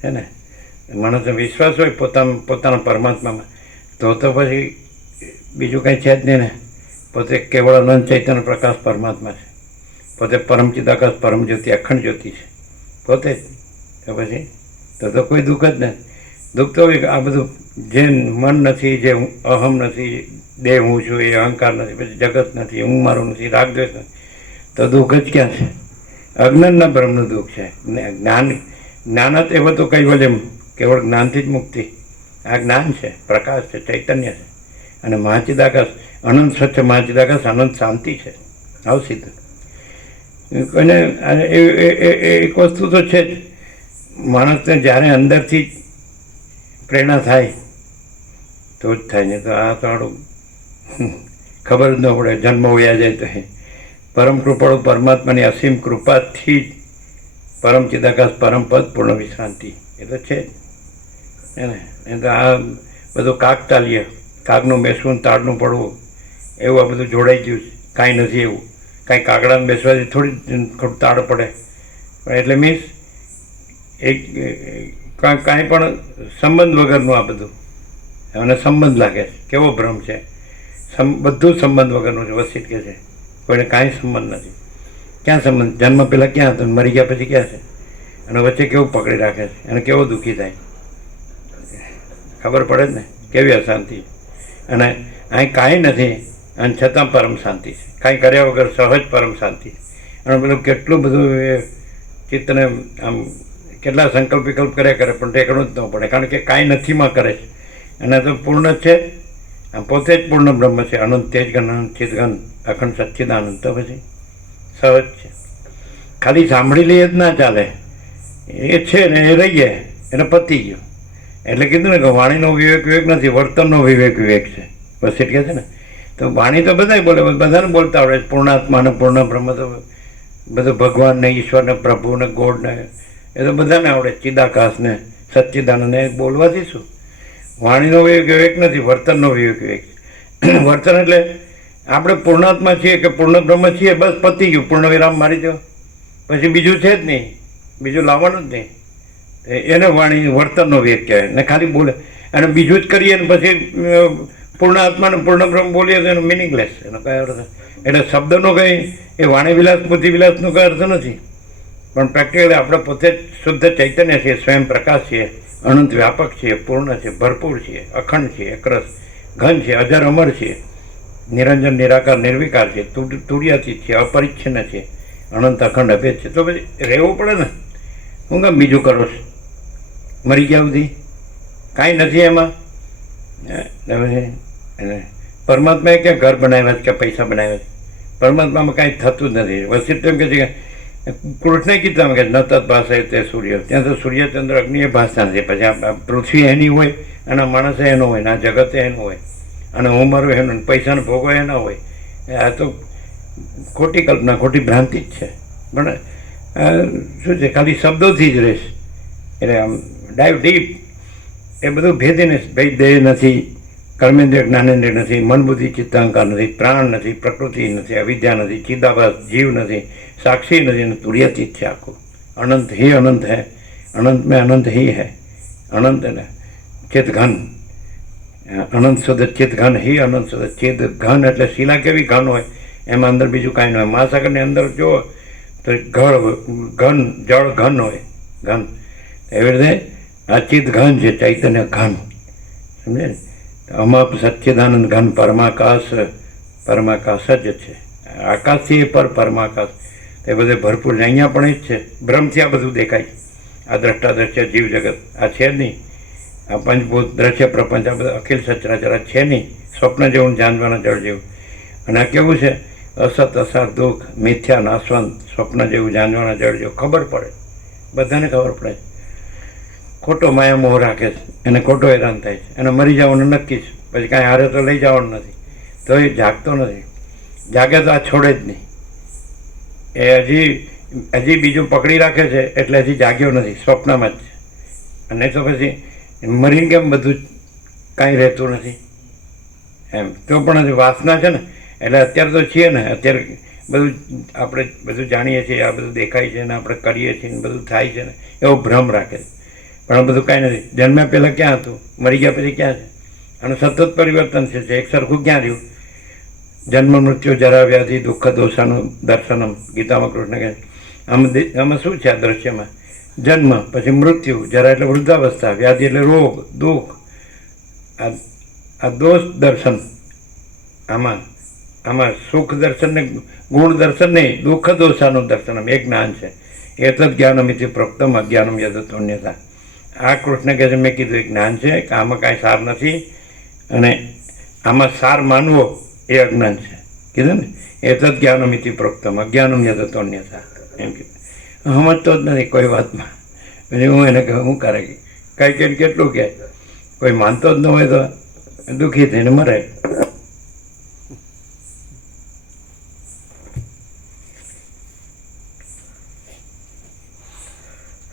છે ને. માણસને વિશ્વાસ હોય પોતાના પરમાત્મામાં, તો પછી બીજું કંઈ છે જ નહીં ને. પોતે કેવળ અનંત ચૈતન્ય પ્રકાશ પરમાત્મા છે, પોતે પરમ ચિદાકાશ, પરમ જ્યોતિ, અખંડ જ્યોતિ છે પોતે જ. તો પછી તો કોઈ દુઃખ જ નથી. દુઃખ તો આ બધું જે મન નથી, જે અહમ નથી, દેહ હું છું, એ અહંકાર નથી, પછી જગત નથી, હું મારું નથી, રાગદ્વેષ નથી, તો દુઃખ જ ક્યાં છે? અજ્ઞાનના બ્રહ્મનું દુઃખ છે. જ્ઞાન જ એવો તો કૈવલ્યમ, કેવળ જ્ઞાનથી જ મુક્તિ. આ જ્ઞાન છે, પ્રકાશ છે, ચૈતન્ય છે. અને મહાચિદાકાશ, અનંત સ્વચ્છ મહાચિદાકાશ, અનંત શાંતિ છે. આવું સીધું. અને એક વસ્તુ તો છે જ, માણસને જ્યારે અંદરથી પ્રેરણા થાય તો જ થાય. ને તો આ થોડું ખબર જ ન પડે, જન્મ વયા જાય તો પરમ કૃપાળુ પરમાત્માની અસીમ કૃપાથી જ પરમ ચિદાકાશ, પરમ પદ, પૂર્ણ વિશ્રાંતિ એ તો છે જ ને. એ તો આ બધું કાકતાલીય, કાગનું બેસવું, તાડનું પડવું, એવું આ બધું જોડાઈ ગયું છે. કાંઈ નથી એવું. કાંઈ કાગડાને બેસવાથી થોડી તાડ પડે. એટલે મીન્સ એક કાંઈ પણ સંબંધ વગરનું આ બધું. અને સંબંધ લાગે છે, કેવો ભ્રમ છે. બધું સંબંધ વગરનું છે. વસિત કે છે કોઈને કાંઈ સંબંધ નથી. ક્યાં સંબંધ? જન્મ પહેલાં ક્યાં હતો, મરી ગયા પછી ક્યાં છે? અને વચ્ચે કેવું પકડી રાખે છે, અને કેવો દુઃખી થાય, ખબર પડે જ ને, કેવી અશાંતિ. અને અહીં કાંઈ નથી અને છતાં પરમ શાંતિ છે. કાંઈ કર્યા વગર સહજ પરમ શાંતિ. અને પેલું કેટલું બધું એ ચિત્તને આમ કેટલા સંકલ્પ વિકલ્પ કર્યા કરે, પણ ટેકણું જ ન પડે, કારણ કે કાંઈ નથીમાં કરે છે. અને તો પૂર્ણ છે, આમ પોતે જ પૂર્ણ બ્રહ્મ છે, અનંત તેજગન, અનંત ચિદગન, અખંડ સચ્ચિદાનંદ. તો પછી સહજ છે. ખાલી સાંભળી લઈએ જ ના ચાલે, એ છે ને એ રહીએ એને પતી ગયું. એટલે કીધું ને કે વાણીનો વિવેક નથી, વર્તનનો વિવેક છે. બસ એટલે છે ને. તો વાણી તો બધાય બોલે, બધાને બોલતા આવડે, પૂર્ણાત્માને, પૂર્ણ બ્રહ્મ, તો બધું ભગવાનને, ઈશ્વરને, પ્રભુને, ગોડને, એ તો બધાને આવડે. ચિદાકાશને, સચ્ચિદાનંદને બોલવાથી શું? વાણીનો વિવેક નથી, વર્તનનો વિવેક. વર્તન એટલે આપણે પૂર્ણાત્મા છીએ કે પૂર્ણ બ્રહ્મ છીએ, બસ પતી ગયું, પૂર્ણ વિરામ મારી દો. પછી બીજું છે જ નહીં, બીજું લાવવાનું જ નહીં. એને વાણી વર્તનનો વિવેક કહેવાય. ને ખાલી બોલે અને બીજું જ કરીએ ને પછી પૂર્ણ આત્માને પૂર્ણ બ્રહ્મ બોલીએ તો એનો મિનિંગલેસ, એનો કઈ અર્થ. એટલે શબ્દનો કંઈ એ વાણી વિલાસ, બુદ્ધિ વિલાસનો કંઈ અર્થ નથી. પણ પ્રેક્ટિકલી આપણે પોતે જ શુદ્ધ ચૈતન્ય છીએ, સ્વયં પ્રકાશ છીએ, અનંત વ્યાપક છીએ, પૂર્ણ છે, ભરપૂર છીએ, અખંડ છીએ, એકરસ ઘન છે, અજર અમર છીએ, નિરંજન, નિરાકાર, નિર્વિકાર છે, તુર્યાતીત છે, અપરિચ્છિન્ન છે, અનંત અખંડ અભેદ છે. તો પછી રહેવું પડે ને. હું કામ બીજું કરો છો? મરી ગયા સુધી કાંઈ નથી એમાં. એટલે પરમાત્માએ ક્યાં ઘર બનાવ્યા છે કે પૈસા બનાવ્યા છે? પરમાત્મામાં કાંઈ થતું જ નથી. વસિષ્ઠ એમ કહે છે કે કૃષ્ણે કીધું કે ન તત ભાષાય તે સૂર્ય, ત્યાં તો સૂર્ય, ચંદ્ર, અગ્નિ એ ભાષા નથી. પછી આ પૃથ્વી એની હોય અને માણસે એનો હોય ને આ જગતે એનું હોય અને હું મારું એનું, પૈસાનો ભોગો એના હોય. આ તો ખોટી કલ્પના, ખોટી ભ્રાંતિ જ છે. પણ શું છે, ખાલી શબ્દોથી જ રહેશે. એટલે આમ ડાઈવ ડીપ એ બધું ભેદીને ભાઈ દેહ નથી, કર્મેન્દ્રિય જ્ઞાનેન્દ્રિય નથી, મન બુદ્ધિ ચિત્તાંકાર નથી, પ્રાણ નથી, પ્રકૃતિ નથી, અવિદ્યા નથી, ચિદાભાસ જીવ નથી, સાક્ષી નથી, અને તુર્યાતીત છે આખું. અનંત ही अनंत है, अनंत में अनंत ही है, अनंत है चित घन, अनंत શુદ્ધ ચિત ઘન ही अनंत શુદ્ધ ચિત ઘન એટલે શિલા કેવી ઘન હોય એમાં અંદર બીજું કાંઈ ન હોય. મહાસાગરની અંદર જો તો ઘન જળ ઘન હોય, ઘન. એવી રીતે આ ચિત ઘન છે, ચૈતન્ય ઘન, સમજે ને. અમાપ સચ્ચિદાનંદ ઘન પરમાકાશ, પરમાકાશ જ છે. આકાશથી પર પરમાકાશ એ બધે ભરપૂર છે. અહીંયા પણ એ જ છે. બ્રહ્મથી આ બધું દેખાય. આ દ્રષ્ટા દ્રશ્ય જીવ જગત આ છે જ નહીં. આ પંચભૂત દ્રશ્ય પ્રપંચ આ બધા અખિલ સચરાચર આ છે નહીં. સ્વપ્ન જેવું, જાનવાના જળ જેવું. અને આ કેવું છે? અસત અસાર દુઃખ, મિથ્યા નાશવંત, સ્વપ્ન જેવું, જાનવાના જળ જેવું. ખબર પડે, બધાને ખબર પડે. ખોટો માયા મોહ રાખે છે, એને ખોટો હેરાન થાય છે, એને મરી જવાનું નક્કી છે. પછી કાંઈ હારે તો લઈ જવાનું નથી, તો એ જાગતો નથી. જાગે તો આ છોડે જ નહીં. એ હજી બીજું પકડી રાખે છે એટલે હજી જાગ્યો નથી, સ્વપ્નમાં જ છે. અને તો પછી મરીને કેમ બધું કાંઈ રહેતું નથી એમ. તો પણ હજી વાસના છે ને, એટલે અત્યારે તો છીએ ને, અત્યારે બધું આપણે બધું જાણીએ છીએ, આ બધું દેખાય છે ને આપણે કરીએ છીએ ને બધું થાય છે ને, એવો ભ્રમ રાખે છે. પણ આ બધું કાંઈ નથી. જન્મ્યા પહેલાં ક્યાં હતું, મરી ગયા પછી ક્યાં છે? અને સતત પરિવર્તન છે, એક સરખું ક્યાં રહ્યું? જન્મ મૃત્યુ જરા વ્યાધિ દુઃખ દોષાનું દર્શનમ, ગીતામાં કૃષ્ણ કહે. આમાં શું છે? આ દ્રશ્યમાં જન્મ, પછી મૃત્યુ, જરા એટલે વૃદ્ધાવસ્થા, વ્યાધિ એટલે રોગ, દુઃખ, આ દોષ દર્શન. આમાં સુખ દર્શન ને ગુણ દર્શન નહીં, દુઃખ દોષાનું દર્શનમ એ જ્ઞાન છે. એતદ જ્ઞાનમિતિ પ્રોક્તમ અજ્ઞાનમ યદતોન્યતા. આ કૃષ્ણ કહે છે મેં કીધું એ જ્ઞાન છે કે આમાં કાંઈ સાર નથી, અને આમાં સાર માનવો એ અજ્ઞાન છે. કીધું ને, એતદ જ્ઞાનમિતિ પ્રોક્તમ અજ્ઞાનમ યદતોન્યતા એમ કીધું. સમજતો જ નથી કોઈ વાતમાં. પછી હું એને કહું શું કરે, કંઈ કેટલું કહે, કોઈ માનતો જ ન હોય તો દુઃખી થઈને મરે.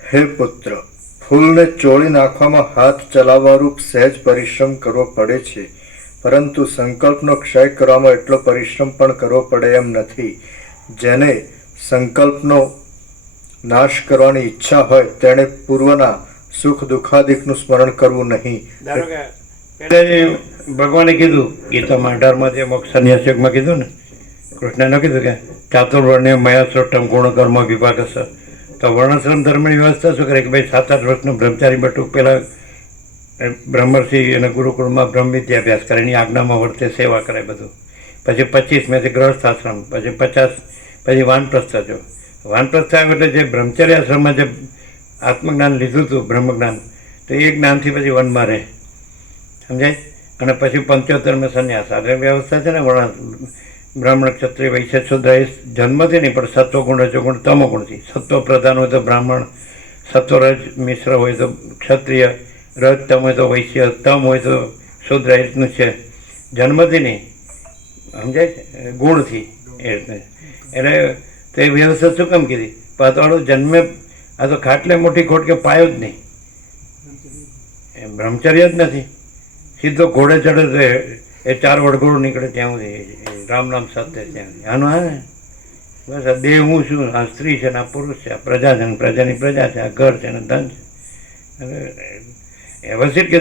હે પુત્ર, ફૂલને ચોળી નાખવામાં હાથ ચલાવવા રૂપ સહેજ પરિશ્રમ કરવો પડે છે, પરંતુ સંકલ્પનો ક્ષય કરવામાં એટલો પરિશ્રમ પણ કરવો પડે એમ નથી. જેને સંકલ્પનો નાશ કરવાની ઈચ્છા હોય તેણે પૂર્વના સુખ દુઃખાદિકનું સ્મરણ કરવું નહીં. ધારો કે પહેલાં ભગવાને કીધું ગીતામાં 18માં મોક્ષ સંન્યાસયોગમાં કીધું ને, કૃષ્ણને ન કીધું કે ચાતુર્વર્ણ્ય મયા સૃષ્ટમ ગુણ કર્મ વિભાગ છે. તો વર્ણાશ્રમ ધર્મની વ્યવસ્થા શું કરે કે ભાઈ 7-8 વર્ષનું બ્રહ્મચારી બટુક પહેલાં બ્રહ્મર્ષિ અને ગુરુકુળમાં બ્રહ્મ વિદ્યાભ્યાસ કરે, એની આજ્ઞામાં વર્તે, સેવા કરે બધું. પછી 25 ગૃહસ્થ આશ્રમ, પછી 50 પછી વાનપ્રસ્થ થયો. વાનપ્રસ્થ થયા એટલે જે બ્રહ્મચર્ય આશ્રમમાં જે આત્મજ્ઞાન લીધું હતું, બ્રહ્મજ્ઞાન, તો એ જ્ઞાનથી પછી વનમાં રહે, સમજાય. અને પછી 75 સંન્યાસ. આ વ્યવસ્થા છે ને બ્રાહ્મણ ક્ષત્રિય વૈશ્ય શુદ્ર એ જન્મથી નહીં પણ સત્વગુણ રજોગુણ તમોગુણથી. સત્વ પ્રધાન હોય તો બ્રાહ્મણ, સત્વરજ મિશ્ર હોય તો ક્ષત્રિય, રજ તમ હોય તો વૈશ્ય, તમ હોય તો શુદ્ર. એ રીતનું છે, જન્મથી નહીં, સમજાય છે, ગુણથી. એ રીતનું એટલે તો એ વ્યવસ્થા શું કેમ કીધી? પાતળો જન્મે આ તો ખાટલે મોટી ખોટ કે પાયો જ નહીં, એ બ્રહ્મચર્ય જ નથી. સીધો ઘોડે ચડે તો એ 4 વડઘોડું નીકળે ત્યાં સુધી રામ નામ સત્ય ત્યાં આનું હા ને બસ. આ દેહ હું છું, આ સ્ત્રી છે ને આ પુરુષ છે, આ પ્રજા છે ને પ્રજાની પ્રજા છે, આ ઘર છે ને ધન છે. વ્યવસ્થિત કે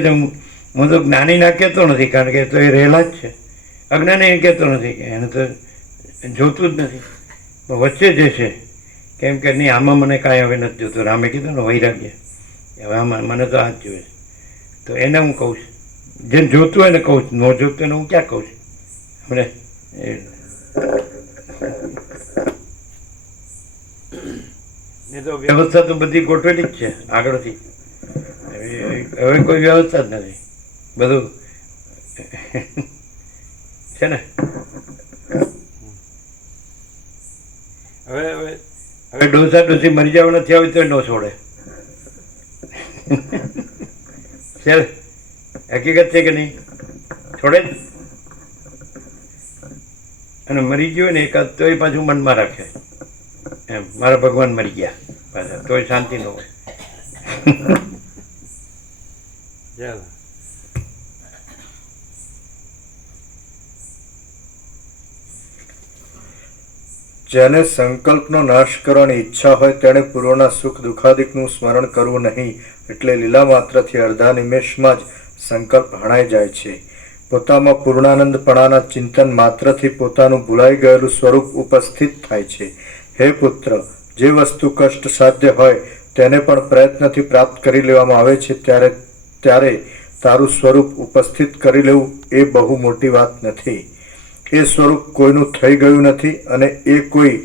હું તો જ્ઞાનીના કહેતો નથી, કારણ કે તો એ રહેલા જ છે. અજ્ઞાની એ કહેતો નથી કે એને તો જોતું જ નથી. વચ્ચે જે છે કેમ કે નહીં આમાં મને કાંઈ હવે નથી જોતું. રામે કીધું ને વૈરાગ્ય, હવે આમાં મને તો આ જ જોઈએ. તો એને હું કહું છું, જેને જોતું હોય ને કહું છું, ન જોતું એને હું ક્યાં કહું છું? આપણે એ તો વ્યવસ્થા તો બધી ગોઠવેલી જ છે આગળથી. હવે કોઈ વ્યવસ્થા જ નથી, બધું છે ને. હવે ડોસા ડોસી મરી જવા નથી આવી તો ન છોડે છે. હકીકત છે કે નહીં? છોડે જ. અને મરી ગયો ને એકાદ તોય પાછું મનમાં રાખે એમ મારા ભગવાન મરી ગયા પાછા, તોય શાંતિ ન હોય. ચાલો. જેને સંકલ્પનો નાશ કરવાની ઈચ્છા હોય તેણે પૂર્વના સુખ દુઃખાદિકનું સ્મરણ કરવું નહીં, એટલે લીલા માત્રથી અડધા નિમેષમાં જ સંકલ્પ હણાઈ જાય છે. પોતામાં પૂર્ણાનંદપણાના ચિંતન માત્રથી પોતાનું ભૂલાઈ ગયેલું સ્વરૂપ ઉપસ્થિત થાય છે. હે પુત્ર, જે વસ્તુ કષ્ટ સાધ્ય હોય તેને પણ પ્રયત્નથી પ્રાપ્ત કરી લેવામાં આવે છે, ત્યારે તારું સ્વરૂપ ઉપસ્થિત કરી લેવું એ બહુ મોટી વાત નથી. એ સ્વરૂપ કોઈનું થઈ ગયું નથી અને એ કોઈ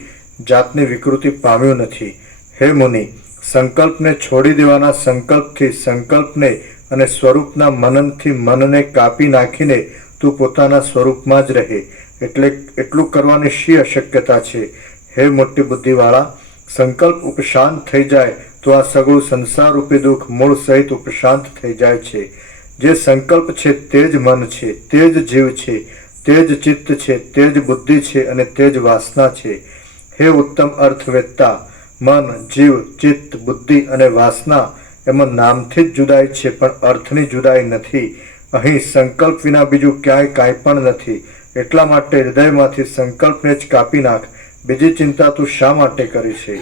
જાતની વિકૃતિ પામ્યું નથી. હે મુનિ, સંકલ્પને છોડી દેવાના સંકલ્પથી સંકલ્પને અને સ્વરૂપના મનનથી મનને કાપી નાખીને તું પોતાના સ્વરૂપમાં જ રહે. એટલું કરવાની શી અશક્યતા છે? હે મોટી બુદ્ધિવાળા, સંકલ્પ ઉપશાંત થઈ જાય તો આ સગળું સંસારરૂપી દુઃખ મૂળ સહિત ઉપશાંત થઈ જાય છે. જે સંકલ્પ છે તે જ મન છે, તે જ જીવ છે, તે જ ચિત્ત છે, તે જ બુદ્ધિ છે અને તે જ વાસના છે. હે ઉત્તમ અર્થવેત્તા, મન, જીવ, ચિત્ત, બુદ્ધિ અને વાસના એમાં નામથી જ જુદાઈ છે, પણ અર્થની જુદાઈ નથી. અહીં સંકલ્પ વિના બીજું ક્યાંય કાંઈ પણ નથી. એટલા માટે હૃદયમાંથી સંકલ્પને જ કાપી નાખ. બીજી ચિંતા તું શા માટે કરી છે?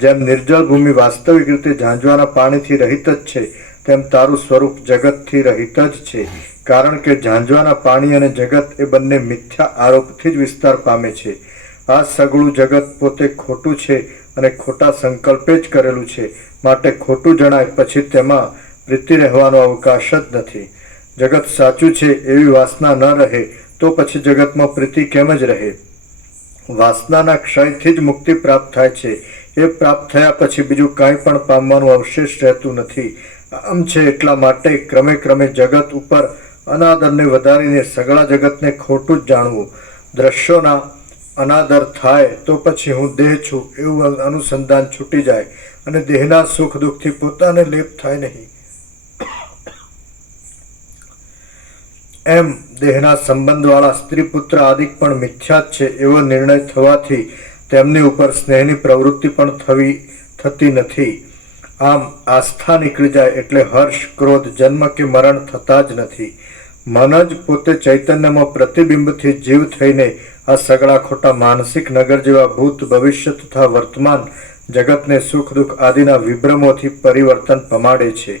જેમ નિર્જળ ભૂમિ વાસ્તવિક રીતે ઝાંઝવાના પાણીથી રહિત જ છે, તેમ તારું સ્વરૂપ જગતથી રહિત જ છે. કારણ કે ઝાંઝવાના પાણી અને જગત એ બંને મિથ્યા આરોપથી જ વિસ્તાર પામે છે. આ સગળું જગત પોતે ખોટું છે અને ખોટા સંકલ્પે જ કરેલું છે. માટે ખોટું જણાય પછી તેમાં પ્રીતિ રહેવાનો અવકાશ જ નથી. જગત સાચું છે એવી વાસના ન રહે તો પછી જગતમાં પ્રીતિ કેમ જ રહે? વાસનાના ક્ષયથી જ મુક્તિ પ્રાપ્ત થાય છે. એ પ્રાપ્ત થયા પછી બીજું કાંઈ પણ પામવાનું અવશેષ રહેતું નથી. આમ છે એટલા માટે ક્રમે ક્રમે જગત ઉપર અનાદરને વધારીને સગળા જગતને ખોટું જ જાણવું. દ્રશ્યોના અનાદર થાય તો પછી હું દેહ છું એવું અનુસંધાન છૂટી જાય અને દેહના સુખ દુઃખથી પોતાને લેપ થાય નહીં. એમ દેહના સંબંધવાળા સ્ત્રી પુત્ર આદિક પણ મિથ્યા જ છે એવો નિર્ણય થવાથી તેમની ઉપર સ્નેહની પ્રવૃત્તિ પણ થતી નથી. આમ આસ્થા નીકળી જાય એટલે હર્ષ, ક્રોધ, જન્મ કે મરણ થતા જ નથી. મન જ પોતે ચૈતન્યમાં પ્રતિબિંબથી જીવ થઈને આ સગળા ખોટા માનસિક નગર જેવા ભૂત, ભવિષ્ય તથા વર્તમાન જગતને સુખ દુઃખ આદિના વિભ્રમોથી પરિવર્તન પમાડે છે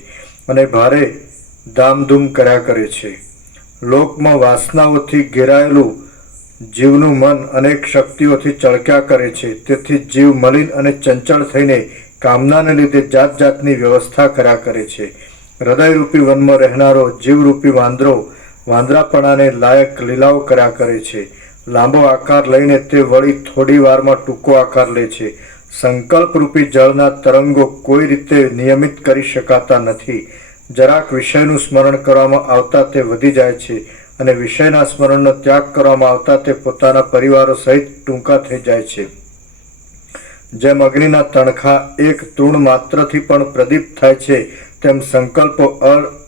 અને ભારે ધામધૂમ કર્યા કરે છે. લોકમાં વાસનાઓથી ઘેરાયેલું જીવનું મન અનેક શક્તિઓથી ચળક્યા કરે છે. તેથી જીવ મલિન અને ચંચળ થઈને કામનાને લીધે જાત જાતની વ્યવસ્થા કર્યા કરે છે. હૃદયરૂપી વનમાં રહેનારો જીવરૂપી વાંદરો વાંદરાપણાને લાયક લીલાઓ કર્યા કરે છે. લાંબો આકાર લઈને તે વળી થોડી વારમાં ટૂંકો આકાર લે છે. સંકલ્પરૂપી જળના તરંગો કોઈ રીતે નિયમિત કરી શકાતા નથી. જરાક વિષયનું સ્મરણ કરવામાં આવતા તે વધી જાય છે અને વિષયના સ્મરણનો ત્યાગ કરવામાં આવતા તે પોતાના પરિવારો સહિત ટૂંકા થઈ જાય છે. જેમ અગ્નિના તણખા એક તૃણ માત્રથી પણ પ્રદીપ્ત થાય છે, તેમ સંકલ્પો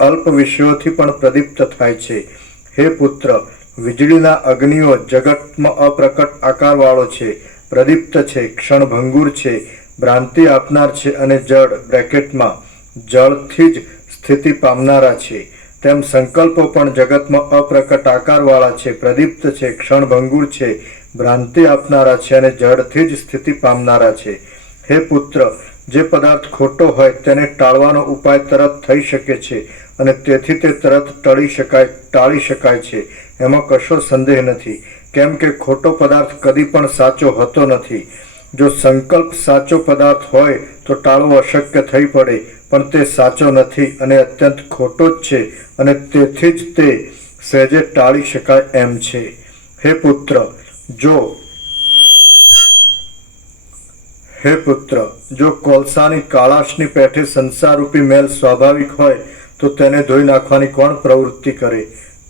અલ્પ વિષયોથી પણ પ્રદીપ્ત થાય છે. હે પુત્ર, વીજળીના અગ્નિઓ જગતમાં અપ્રકટ આકારવાળો છે, પ્રદીપ્ત છે, ક્ષણભંગુર છે, ભ્રાંતિ આપનાર છે અને જળ બ્રેકેટમાં જળથી જ સ્થિતિ પામનારા છે. તેમ સંકલ્પો પણ જગતમાં અપ્રકટ આકારવાળા છે, પ્રદીપ્ત છે, ક્ષણભંગુર છે, ભ્રાંતિ આપનારા છે અને જળથી જ સ્થિતિ પામનારા છે. હે પુત્ર, જે પદાર્થ ખોટો હોય તેને ટાળવાનો ઉપાય તરત થઈ શકે છે અને તેથી તે તરત ટાળી શકાય છે. એમાં કશો સંદેહ નથી, કેમ કે ખોટો પદાર્થ કદી પણ સાચો હોતો નથી. જો સંકલ્પ સાચો પદાર્થ હોય તો ટાળવો અશક્ય થઈ પડે, પણ તે સાચો નથી અને અત્યંત ખોટો જ છે અને તેથી જ તે સહેજે ટાળી શકાય એમ છે. હે પુત્ર, જો કોલસાની કાળાશની પેઠે સંસારરૂપી મેલ સ્વાભાવિક હોય તો તેને ધોઈ નાખવાની કોણ પ્રવૃત્તિ કરે?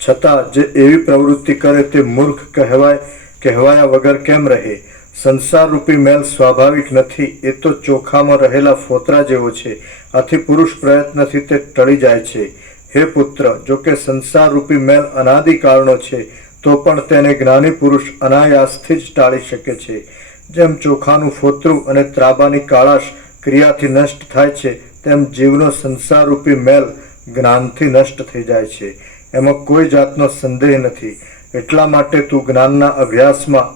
છતાં જે એવી પ્રવૃત્તિ કરે તે મૂર્ખ કહેવાયા વગર કેમ રહે? સંસારરૂપી મેલ સ્વાભાવિક નથી, એ તો ચોખામાં રહેલા ફોતરા જેવો છે. આથી પુરુષ પ્રયત્નથી તે ટળી જાય છે. હે પુત્ર, જો કે સંસારરૂપી મેલ અનાદિકાળનો છે તો પણ તેને જ્ઞાની પુરુષ અનાયાસથી જ ટાળી શકે છે. જેમ ચોખાનું ફોતરું અને ત્રાબાની કાળાશ ક્રિયાથી નષ્ટ થાય છે, તેમ જીવનો સંસારરૂપી મેલ જ્ઞાનથી નષ્ટ થઈ જાય છે. એમાં કોઈ જાતનો સંદેહ નથી. એટલા માટે તું જ્ઞાનના અભ્યાસમાં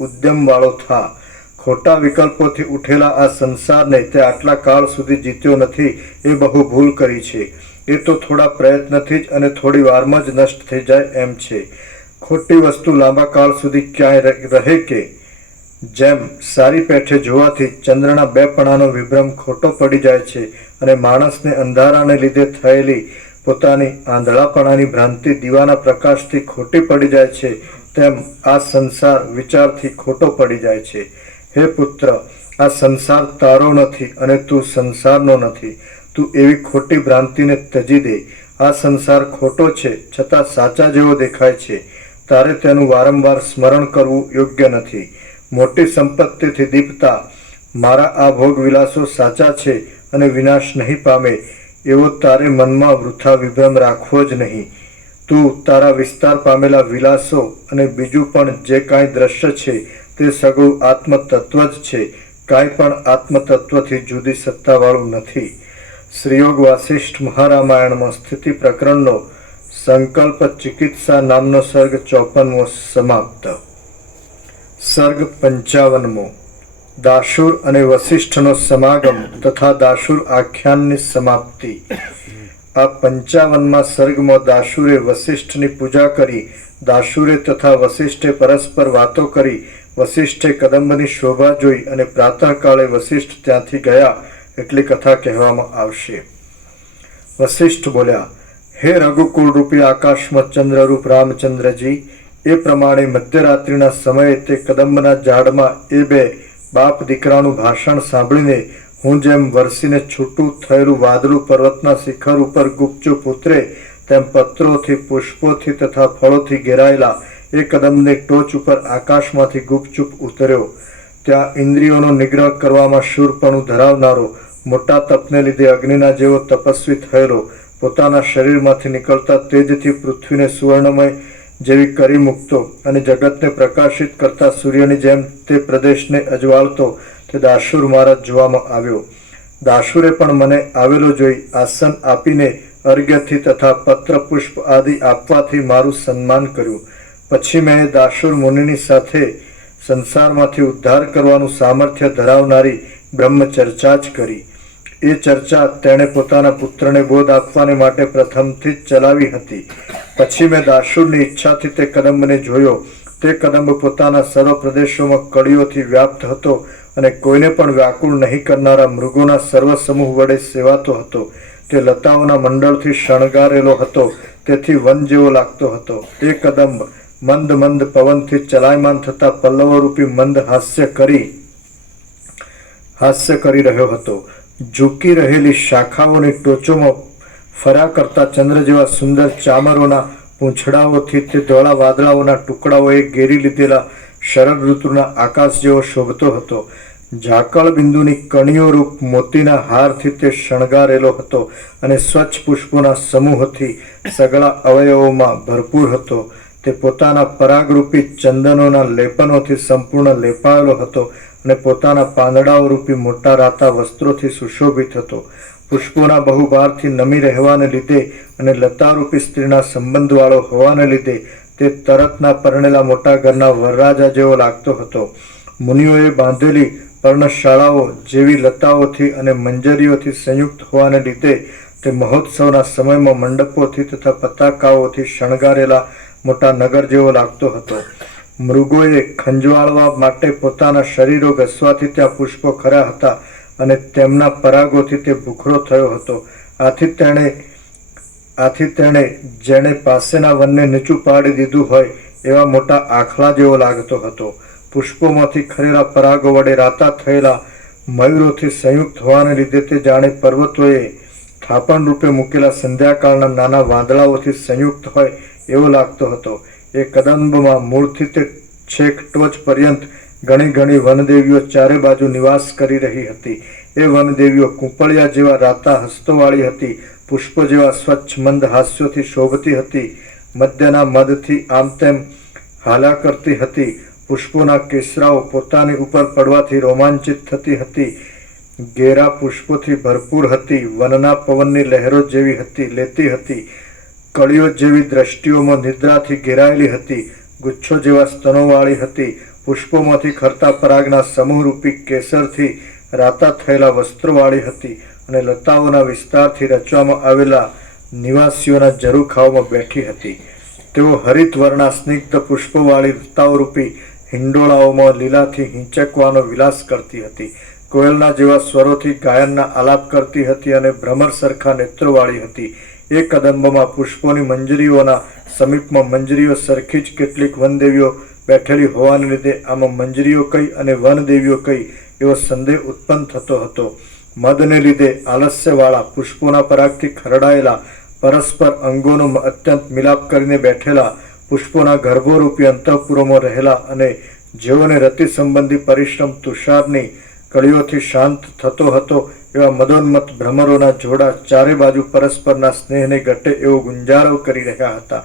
ઉદ્યમવાળો થા. ખોટા વિકલ્પોથી ઉઠેલા આ સંસારને તે આટલા કાળ સુધી જીત્યો નથી એ બહુ ભૂલ કરી છે. એ તો થોડા પ્રયત્નથી જ અને થોડી વારમાં જ નષ્ટ થઈ જાય એમ છે. ખોટી વસ્તુ લાંબા કાળ સુધી ક્યાંય રહે કે? જેમ સારી પેઠે જોવાથી ચંદ્રના બેપણાનો વિભ્રમ ખોટો પડી જાય છે અને માણસને અંધારાને લીધે થયેલી પોતાની આંધળાપણાની ભ્રાંતિ દીવાના પ્રકાશથી ખોટી પડી જાય છે, તેમ આ સંસાર વિચારથી ખોટો પડી જાય છે. હે પુત્ર, આ સંસાર તારો નથી અને તું સંસારનો નથી. તું એવી ખોટી ભ્રાંતિને ત્યજી દે. આ સંસાર ખોટો છે છતાં સાચા જેવો દેખાય છે. તારે તેનું વારંવાર સ્મરણ કરવું યોગ્ય નથી. મોટી સંપત્તિથી દીપતા મારા આ ભોગ વિલાસો સાચા છે અને વિનાશ નહીં પામે એવો તારે મનમાં વૃથા વિભ્રમ રાખવો જ નહીં. તું તારા વિસ્તાર પામેલા વિલાસો અને બીજું પણ જે કાંઈ દ્રશ્ય છે તે સગું આત્મતત્વ જ છે. કાંઈ પણ આત્મતત્વથી જુદી સત્તાવાળું નથી. શ્રીયોગ વાસિષ્ઠ મહારામાયણમાં સ્થિતિ પ્રકરણનો સંકલ્પ ચિકિત્સા નામનો સર્ગ 54મો સમાપ્ત. સર્ગ 55મો દાશુર અને વસિષ્ઠનો સમાગમ તથા દાશુર આખ્યાનની સમાપ્તિ. આ 55મા સર્ગમાં દાશુરે વસિષ્ઠની પૂજા કરી. દાશુરે તથા વસિષ્ઠે પરસ્પર વાતો કરી. વસિષ્ઠે કદંબની શોભા જોઈ અને પ્રાતઃકાળે વસિષ્ઠ ત્યાંથી ગયા એટલી કથા કહેવામાં આવશે. વસિષ્ઠ બોલ્યા, હે રઘુકુળ રૂપી આકાશમાં ચંદ્રરૂપ રામચંદ્રજી, એ પ્રમાણે મધ્યરાત્રિના સમયે તે કદંબના ઝાડમાં એ બે બાપ દીકરાનું ભાષણ સાંભળીને હું જેમ વરસીને છૂટું થયેલું વાદળું પર્વતના શિખર ઉપર ગુપચુપ ઉતરે તેમ પત્રોથી, પુષ્પોથી તથા ફળોથી ઘેરાયેલા એ કદંબની ટોચ ઉપર આકાશમાંથી ગુપચુપ ઉતર્યો. ત્યાં ઇન્દ્રિયોનો નિગ્રહ કરવામાં શૂરપણું ધરાવનારો, મોટા તપને લીધે અગ્નિના જેવો તપસ્વી થયેલો, પોતાના શરીરમાંથી નીકળતા તેજથી પૃથ્વીને સુવર્ણમય જેવી કરી મૂકતો અને જગતને પ્રકાશિત કરતા સૂર્યની જેમ તે પ્રદેશને અજવાળતો તે દાશુર મહારાજ જોવામાં આવ્યો. દાશુરે પણ મને આવેલો જોઈ આસન આપીને અર્ઘ્યથી તથા પત્ર પુષ્પ આદિ આપવાથી મારું સન્માન કર્યું. પછી મેં દાશુર મુનિની સાથે સંસારમાંથી ઉદ્ધાર કરવાનું સામર્થ્ય ધરાવનારી બ્રહ્મચર્ચા જ કરી. એ ચર્ચા તેણે પોતાના પુત્રને બોધ આપવાને માટે પ્રથમથી જ ચલાવી હતી. પછી મેં દાશુરની ઈચ્છાથી તે કદંબને જોયો. તે કદંબ પોતાના સર્વ પ્રદેશોમાં કળીઓથી વ્યાપ્ત હતો અને કોઈને પણ વ્યાકુળ નહીં કરનારા મૃગોના સર્વ સમૂહ વડે સેવાતો હતો. તે લતાઓના મંડળથી શણગારેલો હતો, તેથી વન જેવો લાગતો હતો. એ કદંબ મંદ મંદ પવનથી ચલાયમાન થતા પલ્લવરૂપી મંદ હાસ્ય કરી રહ્યો હતો. ઝૂકી રહેલી શાખાઓની ટોચોમાં ફર્યા કરતા ચંદ્ર જેવા સુંદર ચામરોના પૂંછડાઓથી તે ધોળા વાદળાઓના ટુકડાઓએ ઘેરી લીધેલા શરદ ઋતુના આકાશ જેવો શોભતો હતો. ઝાકળ બિંદુની કણીઓ રૂપ મોતીના હારથી તે શણગારેલો હતો અને સ્વચ્છ પુષ્પોના સમૂહથી સગળા અવયવોમાં ભરપૂર હતો. તે પોતાના પરાગરૂપી ચંદનોના લેપનોથી સંપૂર્ણ લેપાયેલો હતો અને પોતાના પાંદડાઓ રૂપી મોટા રાતા વસ્ત્રોથી સુશોભિત હતો. પુષ્પોના બહુભારથી નમી રહેવાને લીધે અને લતારૂપી સ્ત્રીના સંબંધવાળો હોવાને લીધે તે તરતના પરણેલા મોટા ઘરના વરરાજા જેવો લાગતો હતો. મુનિઓએ બાંધેલી પર્ણશાળાઓ જેવી લતાઓથી અને મંજરીઓથી સંયુક્ત હોવાને લીધે તે મહોત્સવના સમયમાં મંડપોથી તથા પતાકાઓથી શણગારેલા મોટા નગર જેવો લાગતો હતો. મૃગોએ ખંજવાળવા માટે પોતાના શરીરો ઘસવાથી ત્યાં પુષ્પો ખર્યા હતા અને તેમના પરાગોથી તે ભૂખરો થયો હતો. આથી તેણે જેણે પાસેના વનને નીચું પાડી દીધું હોય એવા મોટા આખલા જેવો લાગતો હતો. પુષ્પોમાંથી ખરેલા પરાગો વડે રાતા થયેલા મયુરોથી સંયુક્ત હોવાને લીધે તે જાણે પર્વતોએ થાપણ રૂપે મૂકેલા સંધ્યાકાળના નાના વાદળાઓથી સંયુક્ત હોય એવો લાગતો હતો. એ કદંબમાં મૂળથી તે છેક ટોચ પર્યંત ઘણી ઘણી વનદેવીઓ ચારે બાજુ નિવાસ કરી રહી હતી. એ વનદેવીઓ કૂંપળિયા જેવા રાતા હસ્તોવાળી હતી. પુષ્પો જેવા સ્વચ્છ મંદ હાસ્યોથી શોભતી હતી. મધ્યના મદથી આમ તેમ હાલ્યા કરતી હતી. પુષ્પોના કેસરાઓ પોતાની ઉપર પડવાથી રોમાંચિત થતી હતી. ઘેરા પુષ્પોથી ભરપૂર હતી, વનના પવનની લહેરો જેવી હતી લેતી હતી, કળીઓ જેવી દ્રષ્ટિઓમાં નિદ્રાથી ઘેરાયેલી હતી, ગુચ્છો જેવા સ્તનોવાળી હતી, પુષ્પોમાંથી ખરતા પરાગના સમૂહરૂપી કેસરથી રાતા થયેલા વસ્ત્રોવાળી હતી અને લતાઓના વિસ્તારથી રચવામાં આવેલા નિવાસીઓના ઝરૂખાઓમાં બેઠી હતી. તેઓ હરિતવર્ણા સ્નિગ્ધ પુષ્પોવાળી લતાઓરૂપી હિંડોળાઓમાં લીલાથી હિંચકવાનો વિલાસ કરતી હતી. કોયલના જેવા સ્વરોથી ગાયનના આલાપ કરતી હતી અને ભ્રમર સરખા નેત્રોવાળી હતી. એ કદંબમાં પુષ્પોની મંજરીઓના સમીપમાં મંજરીઓ સરખી જ કેટલીક વનદેવીઓ બેઠેલી હોવાને લીધે આમાં મંજરીઓ કઈ અને વનદેવીઓ કઈ એવો સંદેહ ઉત્પન્ન થતો હતો. મદને લીધે આલસ્યવાળા પુષ્પોના પરાગથી ખરડાયેલા પરસ્પર અંગોનો અત્યંત મિલાપ કરીને બેઠેલા પુષ્પોના ગર્ભોરૂપી અંતઃપુરોમાં રહેલા અને જેઓને રતિ સંબંધી પરિશ્રમ તુષારની કળીઓથી શાંત થતો હતો એવા મદોન્મત ભ્રમરોના જોડા ચારે બાજુ પરસ્પરના સ્નેહને ઘટે એવો ગુંજારવ કરી રહ્યા હતા.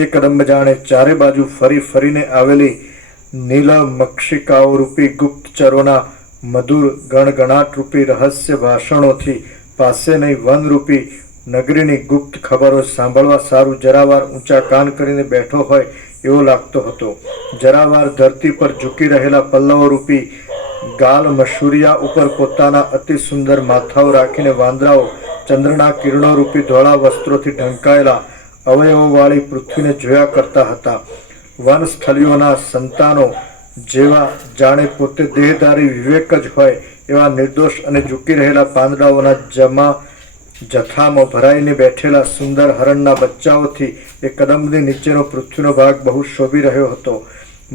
એ કદંબ જાણે ચારે બાજુ ફરી ફરીને આવેલી નીલ મક્ષિકાઓ રૂપી ગુપ્તચરોના મધુર ગણગણાટ રૂપી રહસ્ય ભાષણોથી પાસે નહીં વનરૂપી નગરીની ગુપ્ત ખબરો સાંભળવા સારું જરાવાર ઊંચા કાન કરીને બેઠો હોય એવો લાગતો હતો. જરાવાર ધરતી પર ઝૂકી રહેલા પલ્લવો રૂપી ગાલ મશૂરિયા ઉપર પોતાના અતિ સુંદર માથાઓ રાખીને વાંદરાઓ ચંદ્રના કિરણો રૂપી ધોળા વસ્ત્રોથી ઢંકાયેલા અવયવોવાળી પૃથ્વીને જોયા કરતા હતા. વનસ્થળીઓના સંતાનો જેવા જાણે પોતે દેહધારી વિવેક જ હોય એવા નિર્દોષ અને ઝૂકી રહેલા પાંદડાઓના જથ્થામાં ભરાઈને બેઠેલા સુંદર હરણના બચ્ચાઓથી એ કદંબની નીચેનો પૃથ્વીનો ભાગ બહુ શોભી રહ્યો હતો.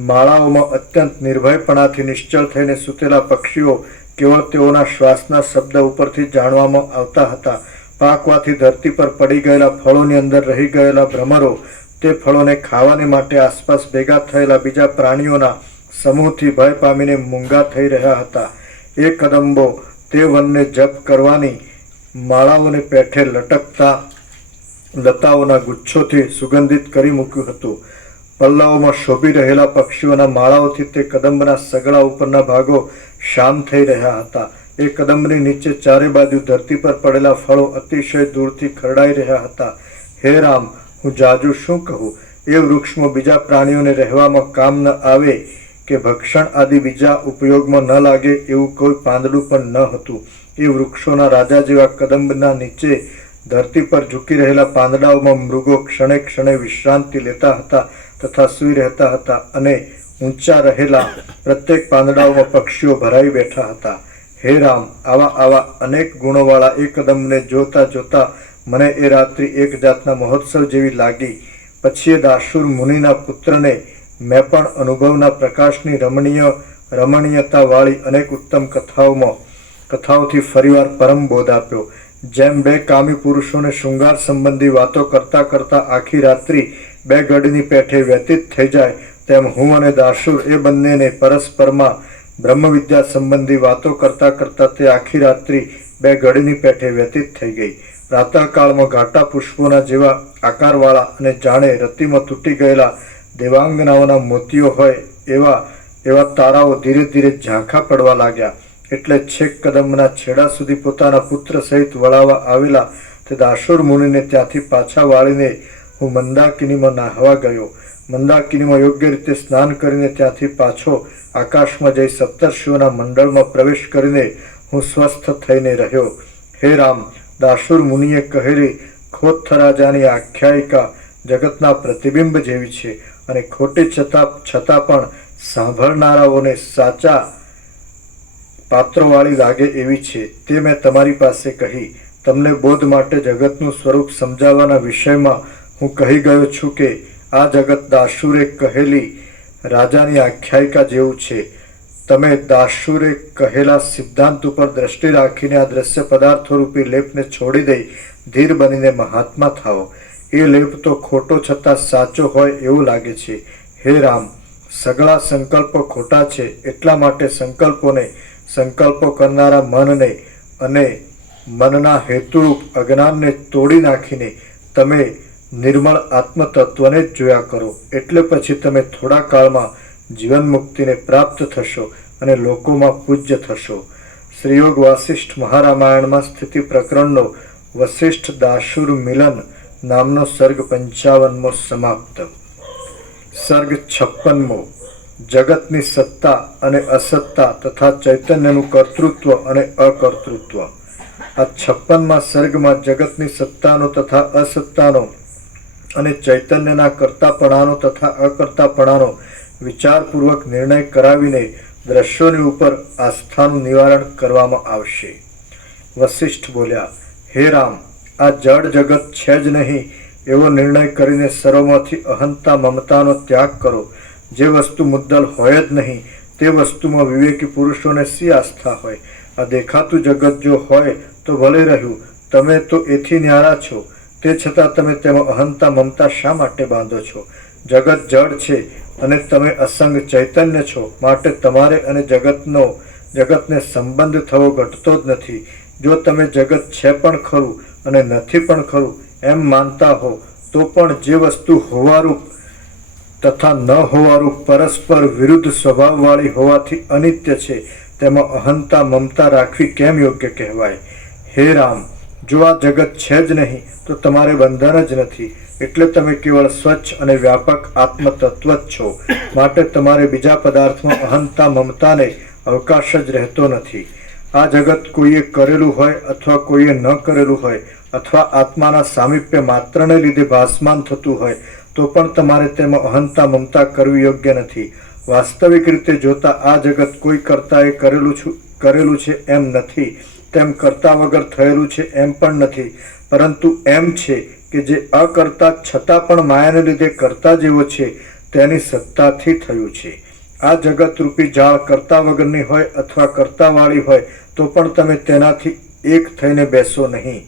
માળાઓમાં અત્યંત નિર્ભયપણાથી નિશ્ચળ થઈને સૂતેલા પક્ષીઓ કેવળ તેઓના શ્વાસના શબ્દ ઉપરથી જાણવામાં આવતા હતા. પાકવાથી ધરતી પર પડી ગયેલા ફળોની અંદર રહી ગયેલા ભ્રમરો તે ફળોને ખાવાને માટે આસપાસ ભેગા થયેલા બીજા પ્રાણીઓના સમૂહથી ભય પામીને મૂંગા થઈ રહ્યા હતા. એ કદંબો તે વનને જપ કરવાની માળાઓને પેઠે લટકતા લતાઓના ગુચ્છોથી સુગંધિત કરી મૂક્યું હતું. પલ્લવોમાં શોભી રહેલા પક્ષીઓના માળાઓથી તે કદંબના સગડા ઉપરના ભાગો શામ થઈ રહ્યા હતા. એ કદંબની નીચે ચારે બાજુ ધરતી પર પડેલા ફળો અતિશય દૂરથી ખરડાઈ રહ્યા હતા. હે રામ, હું જાજુ શું કહું? એ વૃક્ષમાં બીજા પ્રાણીઓને રહેવામાં કામ ન આવે કે ભક્ષણ આદિ બીજા ઉપયોગમાં ન લાગે એવું કોઈ પાંદડું પણ ન હતું. એ વૃક્ષોના રાજા જેવા કદંબના નીચે ધરતી પર ઝૂકી રહેલા પાંદડાઓમાં મૃગો ક્ષણે ક્ષણે વિશ્રાંતિ લેતા હતા તથા સૂઈ રહેતા હતા અને ઊંચા રહેલા પ્રત્યેક પાંદડાઓમાં પક્ષીઓ ભરાઈ બેઠા હતા. હે રામ, આવા અનેક ગુણોવાળા એ કદંબને જોતા જોતા મને એ રાત્રિ એક જાતના મહોત્સવ જેવી લાગી. પછી એ દાસુર મુનિના પુત્રને મેં પણ અનુભવના પ્રકાશની રમણીયતાવાળી અનેક ઉત્તમ કથાઓથી ફરીવાર પરમ બોધ આપ્યો. જેમ બે કામી પુરુષોને શૃંગાર સંબંધી વાતો કરતા કરતા આખી રાત્રિ બે ગઢની પેઠે વ્યતીત થઈ જાય, તેમ હું અને દાસુર એ બંનેને પરસ્પરમાં બ્રહ્મવિદ્યા સંબંધી વાતો કરતા કરતા તે આખી રાત્રિ બે ગઢની પેઠે વ્યતીત થઈ ગઈ. પ્રાતઃકાળમાં ઘાટા પુષ્પોના જેવા આકારવાળા અને જાણે રતિમાં તૂટી ગયેલા દેવાંગનાઓના મોતીઓ હોય એવા તારાઓ ધીરે ધીરે ઝાંખા પડવા લાગ્યા. એટલે છેક કદંબના છેડા સુધી પોતાના પુત્ર સહિત વળાવવા આવેલા તે દાસુર મુનિને ત્યાંથી પાછા વાળીને હું મંદાકિનીમાં નાહવા ગયો. મંદાકિનીમાં યોગ્ય રીતે સ્નાન કરીને ત્યાંથી પાછો આકાશમાં જઈ સપ્તર્ષિઓના મંડળમાં પ્રવેશ કરીને હું સ્વસ્થ થઈને રહ્યો. હે રામ, દાસુર મુનિએ કહેલી ખોથરાજાની આખ્યાયિકા જગતના પ્રતિબિંબ જેવી છે અને ખોટી છતાં પણ સાંભળનારાઓને સાચા પાત્રોવાળી લાગે એવી છે. તે મેં તમારી પાસે કહી. તમને બોધ માટે જગતનું સ્વરૂપ સમજાવવાના વિષયમાં હું કહી ગયો છું કે આ જગત દાસુરે કહેલી રાજાની આખ્યાયિકા જેવું છે. તમે દાસુરે કહેલા સિદ્ધાંત ઉપર દ્રષ્ટિ રાખીને આ દ્રશ્ય પદાર્થો રૂપી લેપને છોડી દઈ ધીર બનીને મહાત્મા થાઓ. એ લેપ તો ખોટો છતાં સાચો હોય એવું લાગે છે. હે રામ, સગળા સંકલ્પો ખોટા છે. એટલા માટે સંકલ્પો કરનારા મનને અને મનના હેતુરૂપ અજ્ઞાનને તોડી નાખીને તમે નિર્મળ આત્મતત્વને જ જોયા કરો. એટલે પછી તમે થોડા કાળમાં જીવન મુક્તિને પ્રાપ્ત થશો અને લોકોમાં પૂજ્ય થશો. શ્રીયોગ વાસિષ્ઠ મહારામાયણમાં સ્થિતિ પ્રકરણનો વસિષ્ઠ દાશુર મિલન નામનો સર્ગ 55મો સમાપ્ત. સર્ગ 56મો જગતની સત્તા અને અસત્તા તથા ચૈતન્યનું કર્તૃત્વ અને અકર્તૃત્વ. આ 56મા સર્ગમાં જગતની સત્તાનો તથા અસત્તાનો અને ચૈતન્યના કર્તાપણાનો તથા અકર્તાપણાનો વિચારપૂર્વક નિર્ણય કરાવીને દ્રશ્યોની ઉપર આસ્થાનું નિવારણ કરવામાં આવશે. વસિષ્ઠ બોલ્યા, હે રામ, આ જડ જગત છે જ નહીં એવો નિર્ણય કરીને સર્વમાંથી અહંતા મમતાનો ત્યાગ કરો. જે વસ્તુ મુદ્દલ હોય જ નહીં તે વસ્તુમાં વિવેકી પુરુષોને શી આસ્થા હોય? આ દેખાતું જગત જો હોય તો ભલે રહ્યું, તમે તો એથી ન્યારા છો, તે છતાં તમે તેમાં અહંતા મમતા શા માટે બાંધો છો? જગત જડ છે અને તમે અસંગ ચૈતન્ય છો, માટે તમારે અને જગતને સંબંધ થવો ઘટતો જ નથી. જો તમે જગત છે પણ ખરું અને નથી પણ ખરું એમ માનતા હો તો પણ જે વસ્તુ હોવારૂપ તથા ન હોવારૂપ પરસ્પર વિરુદ્ધ સ્વભાવવાળી હોવાથી અનિત્ય છે તેમાં અહંતા મમતા રાખવી કેમ યોગ્ય કહેવાય? હે રામ, જો આ જગત છે જ નહીં તો તમારે બંધન જ નથી, એટલે તમે કેવળ સ્વચ્છ અને વ્યાપક આત્મતત્વ જ છો. માટે તમારે બીજા પદાર્થમાં અહંતા મમતાને અવકાશ જ રહેતો નથી. આ જગત કોઈએ કરેલું હોય અથવા કોઈએ ન કરેલું હોય અથવા આત્માના સામીપ્ય માત્રને લીધે ભાસમાન થતું હોય તો પણ તમારે તેમાં અહંતા મમતા કરવી યોગ્ય નથી. વાસ્તવિક રીતે જોતા આ જગત કોઈ કર્તાએ કરેલું છે એમ નથી, તેમ કરતા વગર થયેલું છે એમ પણ નથી, પરંતુ એમ છે કે જે અકર્તા છતાં પણ માયાને લીધે કરતા જેવો છે તેની સત્તાથી થયું છે. આ જગત રૂપી જાળ કરતા વગરની હોય અથવા કરતાવાળી હોય તો પણ તમે તેનાથી એક થઈને બેસો નહીં.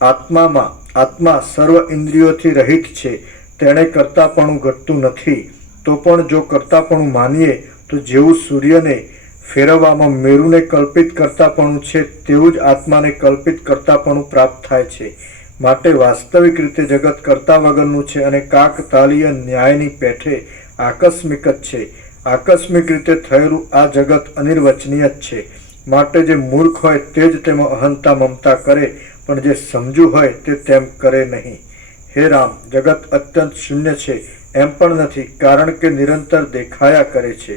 આત્મા સર્વ ઇન્દ્રિયોથી રહિત છે, તેણે કરતાપણું ઘટતું નથી. તો પણ જો કરતાપણું માનીએ તો જેવું સૂર્યને ફેરવવામાં મેરુને કલ્પિત કરતાપણું છે તેવું જ આત્માને કલ્પિત કરતાપણું પ્રાપ્ત થાય છે. માટે વાસ્તવિક રીતે જગત કરતા વગરનું છે અને કાકતાલીય ન્યાયની પેઠે આકસ્મિક જ છે. આકસ્મિક રીતે થયેલું આ જગત અનિર્વચનીય જ છે. માટે જે મૂર્ખ હોય તે જ તેમાં અહંતા મમતા કરે, પણ જે સમજુ હોય તે તેમ કરે નહીં. હે રામ, જગત અત્યંત શૂન્ય છે એમ પણ નથી, કારણ કે નિરંતર દેખાયા કરે છે.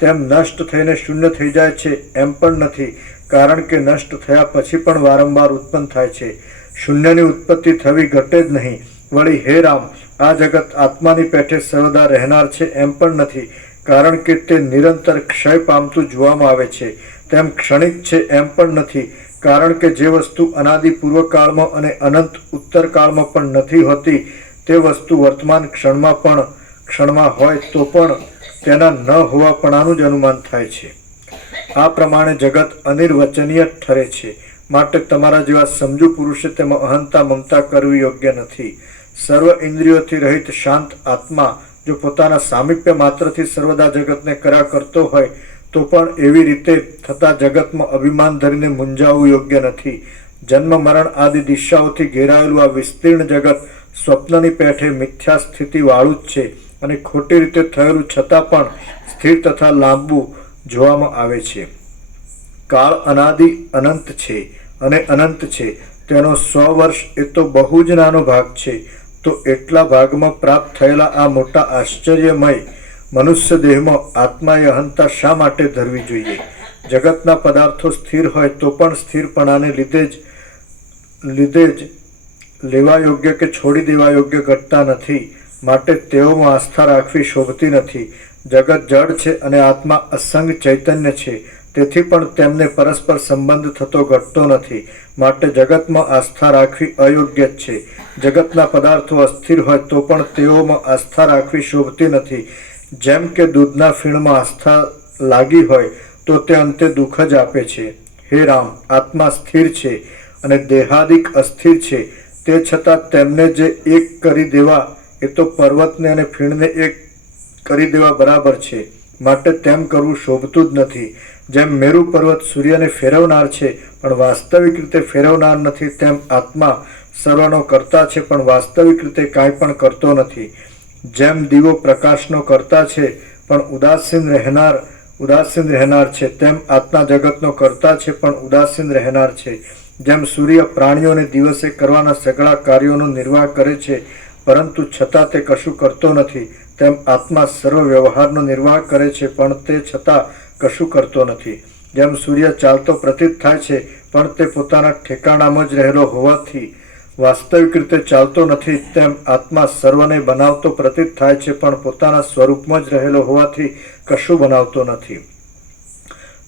તેમ નષ્ટ થઈને શૂન્ય થઈ જાય છે એમ પણ નથી, કારણ કે નષ્ટ થયા પછી પણ વારંવાર ઉત્પન્ન થાય છે. શૂન્યની ઉત્પત્તિ થવી ઘટે જ નહીં. વળી હે રામ, આ જગત આત્માની પેઠે સર્વદા રહેનાર છે એમ પણ નથી, કારણ કે તે નિરંતર ક્ષય પામતું જોવામાં આવે છે. તેમ ક્ષણિક છે એમ પણ નથી, કારણ કે જે વસ્તુ અનાદિ પૂર્વકાળમાં અને અનંત ઉત્તરકાળમાં પણ નથી હોતી તે વસ્તુ વર્તમાન ક્ષણમાં હોય તો પણ તેના ન હોવાપણાનું જ અનુમાન થાય છે. આ પ્રમાણે જગત અનિર્વચનીય ઠરે છે. માટે તમારા જેવા સમજુ પુરુષે તેમાં અહંતા મમતા કરવી યોગ્ય નથી. સર્વ ઇન્દ્રિયોથી રહિત શાંત આત્મા જો પોતાના સામીપ્ય માત્રથી સર્વદા જગતને કર્યા કરતો હોય તો પણ એવી રીતે થતા જગતમાં અભિમાન ધરીને મૂંઝાવવું યોગ્ય નથી. જન્મ મરણ આદિ દિશાઓથી ઘેરાયેલું આ વિસ્તીર્ણ જગત સ્વપ્નની પેઠે મિથ્યા સ્થિતિ વાળું જ છે અને ખોટી રીતે થયેલું છતાં પણ સ્થિર તથા લાંબુ જોવામાં આવે છે. કાળ અનાદિ અનંત છે અને અનંત છે, તેનો 100 વર્ષ એ તો બહુ જ નાનો ભાગ છે. તો એટલા ભાગમાં પ્રાપ્ત થયેલા આ મોટા આશ્ચર્યમય મનુષ્ય દેહમાં આત્માએ અહંતા શા માટે ધરવી જોઈએ? જગતના પદાર્થો સ્થિર હોય તો પણ સ્થિરપણાને લીધે જ લેવા યોગ્ય કે છોડી દેવા યોગ્ય ઘટતા નથી. માટે તેઓમાં આસ્થા રાખવી શોભતી નથી. જગત જડ છે અને આત્મા અસંગ ચૈતન્ય છે, તેથી પણ તેમને પરસ્પર સંબંધ થતો ઘટતો નથી. માટે જગતમાં આસ્થા રાખવી અયોગ્ય જ છે. જગતના પદાર્થો અસ્થિર હોય તો પણ તેઓમાં આસ્થા રાખવી શોભતી નથી. જેમ કે દૂધના ફીણમાં આસ્થા લાગી હોય તો તે અંતે દુઃખ જ આપે છે. હે રામ, આત્મા સ્થિર છે અને દેહાદિક અસ્થિર છે, તે છતાં તેમને જે એક કરી દેવા એ તો પર્વતને અને ફીણને એક કરી દેવા બરાબર છે. માટે તેમ કરવું શોભતું જ નથી. જેમ મેરુ પર્વત સૂર્યને ફેરવનાર છે પણ વાસ્તવિક રીતે ફેરવનાર નથી, તેમ આત્મા સર્વનો કરતા છે પણ વાસ્તવિક રીતે કાંઈ પણ કરતો નથી. જેમ દીવો પ્રકાશનો કરતા છે પણ ઉદાસીન રહેનાર ઉદાસીન રહેનાર છે, તેમ આત્મા જગતનો કર્તા છે પણ ઉદાસીન રહેનાર છે. જેમ સૂર્ય પ્રાણીઓને દિવસે કરવાના સઘળા કાર્યોનો નિર્વાહ કરે છે પરંતુ છતાં તે કશું કરતો નથી, તેમ આત્મા સર્વ વ્યવહારનો નિર્વાહ કરે છે પણ તે છતાં કશું કરતો નથી. જેમ સૂર્ય ચાલતો પ્રતીત થાય છે પણ તે પોતાના ઠેકાણામાં જ રહેલો હોવાથી વાસ્તવિક રીતે ચાલતો નથી, તેમ આત્મા સર્વને બનાવતો પ્રતીત થાય છે પણ પોતાના સ્વરૂપમાં જ રહેલો હોવાથી કશું બનાવતો નથી.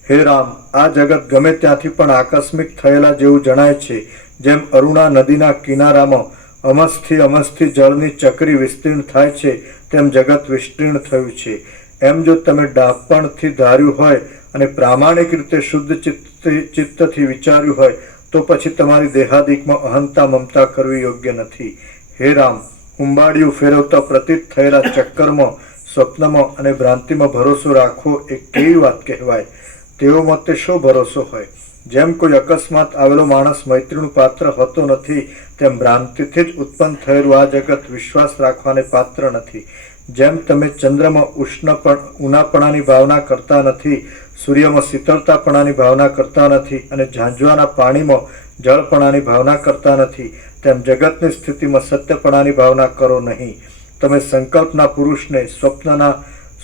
હે રામ, આ જગત ગમે ત્યાંથી પણ આકસ્મિક થયેલા જેવું જણાય છે. જેમ અરુણા નદીના કિનારામાં અમસથી જળની ચક્રી વિસ્તીર્ણ થાય છે તેમ જગત વિસ્તીર્ણ થયું છે. એમ જો તમે ડાપણથી ધાર્યું હોય અને પ્રામાણિક રીતે શુદ્ધ ચિત્તથી વિચાર્યું હોય તો પછી તમારી દેહાદિકમાં અહંતા મમતા કરવી યોગ્ય નથી. હે રામ, હુંબાડિયું ફેરવતા પ્રતીત થયેલા ચક્કરમાં, સ્વપ્નમાં અને ભ્રાંતિમાં ભરોસો રાખવો એ કેવી વાત કહેવાય? તેઓમાં તે શો ભરોસો હોય? જેમ કોઈ અકસ્માત આવેલો માણસ મૈત્રીનું પાત્ર હોતો નથી, તેમ ભ્રાંતિથી જ ઉત્પન્ન થયેલું આ જગત વિશ્વાસ રાખવાને પાત્ર નથી. જેમ તમે ચંદ્રમાં ઉનાપણાની ભાવના કરતા નથી, સૂર્યમાં શીતળતાપણાની ભાવના કરતા નથી અને ઝાંઝવાના પાણીમાં જળપણાની ભાવના કરતા નથી, તેમ જગતની સ્થિતિમાં સત્યપણાની ભાવના કરો નહીં. તમે સંકલ્પના પુરુષને, સ્વપ્નના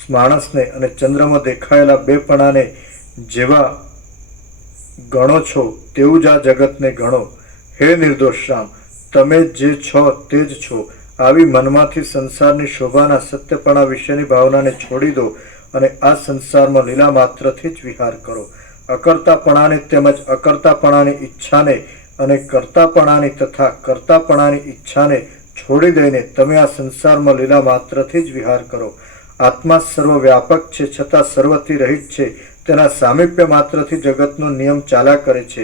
માણસને અને ચંદ્રમાં દેખાયેલા બેપણાને જેવા ગણો છો તેવું જ આ જગતને ગણો. હે નિર્દોષ રામ, તમે જે છો તે જ છો. આવી મનમાંથી સંસારની શોભાના સત્યપણા વિશેની ભાવનાને છોડી દો અને આ સંસારમાં લીલા માત્રથી જ વિહાર કરો. અકર્તાપણાને તેમજ અકર્તાપણાની ઈચ્છાને અને કર્તાપણાની તથા કર્તાપણાની ઈચ્છાને છોડી દઈને તમે આ સંસારમાં લીલા માત્રથી જ વિહાર કરો. આત્મા સર્વ વ્યાપક છે છતાં સર્વથી રહિત છે. તેના સામીપ્ય માત્રથી જગતનો નિયમ ચાલ્યા કરે છે.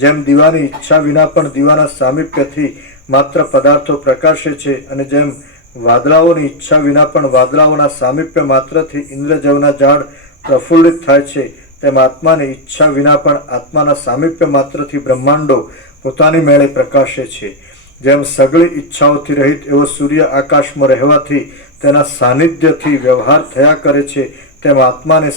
જેમ દીવાની ઈચ્છા વિના પણ દીવાના સામીપ્યથી માત્ર પદાર્થો પ્રકાશે છે અને જેમ વાદળાઓની ઈચ્છા વિના પણ વાદળાઓના સામીપ્ય માત્રથી ઇન્દ્રજવના ઝાડ પ્રફુલ્લિત થાય છે, તેમ આત્માની ઈચ્છા વિના પણ આત્માના સામીપ્ય માત્રથી બ્રહ્માંડો પોતાની મેળે પ્રકાશે છે. જેમ સઘળી ઈચ્છાઓથી રહિત એવો સૂર્ય આકાશમાં રહેવાથી તેના સાનિધ્યથી વ્યવહાર થયા કરે છે, તેમ આત્માની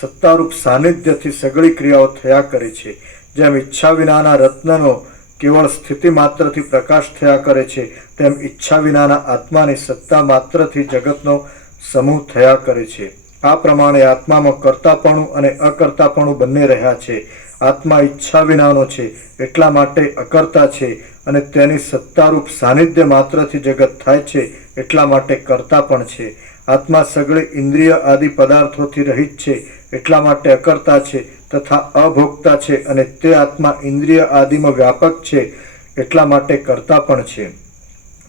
સત્તારૂપ સાનિધ્યથી સઘળી ક્રિયાઓ થયા કરે છે. જેમ ઈચ્છા વિનાના રત્નનો કેવળ સ્થિતિ માત્રથી પ્રકાશ થયા કરે છે, તેમ ઈચ્છા વિનાના આત્માની સત્તા માત્રથી જગતનો સમૂહ થયા કરે છે. આ પ્રમાણે આત્મામાં કર્તાપણું અને અકર્તાપણું બંને રહ્યા છે. આત્મા ઈચ્છા વિનાનો છે એટલા માટે અકર્તા છે અને તેની સત્તારૂપ સાનિધ્ય માત્રથી જગત થાય છે એટલા માટે કર્તા પણ છે. આત્મા સઘળી ઇન્દ્રિય આદિ પદાર્થોથી રહિત છે એટલા માટે અકર્તા છે તથા અભોગતા છે અને તે આત્મા ઇન્દ્રિય આદિમાં વ્યાપક છે એટલા માટે કર્તા પણ છે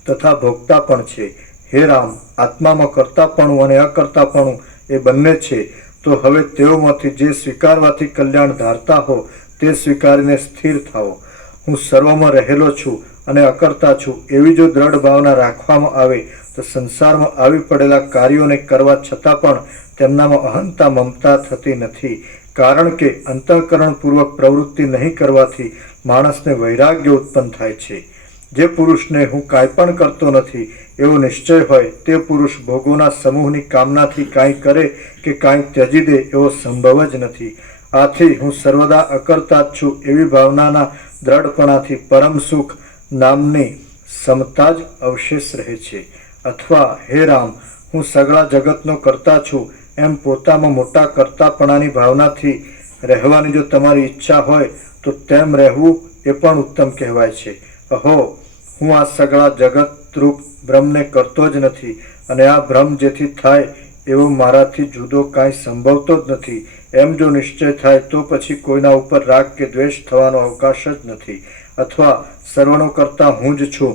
તથા ભોગતા પણ છે. હે રામ, આત્મામાં કર્તાપણું અને અકર્તાપણું એ બંને છે, તો હવે તેઓમાંથી જે સ્વીકારવાથી કલ્યાણ ધારતા હો તે સ્વીકારીને સ્થિર થાઓ. હું સર્વમાં રહેલો છું અને અકર્તા છું એવી જો દ્રઢ ભાવના રાખવામાં આવે તો સંસારમાં આવી પડેલા કાર્યોને કરવા છતાં પણ તેમનામાં અહંતા મમતા થતી નથી. કારણ કે અંતઃકરણપૂર્વક પ્રવૃત્તિ નહીં કરવાથી માણસને વૈરાગ્ય ઉત્પન્ન થાય છે. જે પુરુષને હું કાંઈ પણ કરતો નથી એવો નિશ્ચય હોય તે પુરુષ ભોગોના સમૂહની કામનાથી કાંઈ કરે કે કાંઈ ત્યજી દે એવો સંભવ જ નથી. આથી હું સર્વદા અકર્તા જ છું એવી ભાવનાના દ્રઢપણાથી પરમ સુખ નામની સમતા જ અવશેષ રહે છે. અથવા હે રામ, હું સગળા જગતનો કરતા છું એમ પોતામાં મોટા કર્તાપણાની ભાવનાથી રહેવાની જો તમારી ઈચ્છા હોય તો તેમ રહેવું એ પણ ઉત્તમ કહેવાય છે. અહો, હું આ સગળા જગતરૂપ બ્રહ્મને કરતો જ નથી અને આ ભ્રમ જેથી થાય એવો મારાથી જુદો કાંઈ સંભવતો જ નથી એમ જો નિશ્ચય થાય તો પછી કોઈના ઉપર રાગ કે દ્વેષ થવાનો અવકાશ જ નથી. અથવા સર્વનો કરતા હું જ છું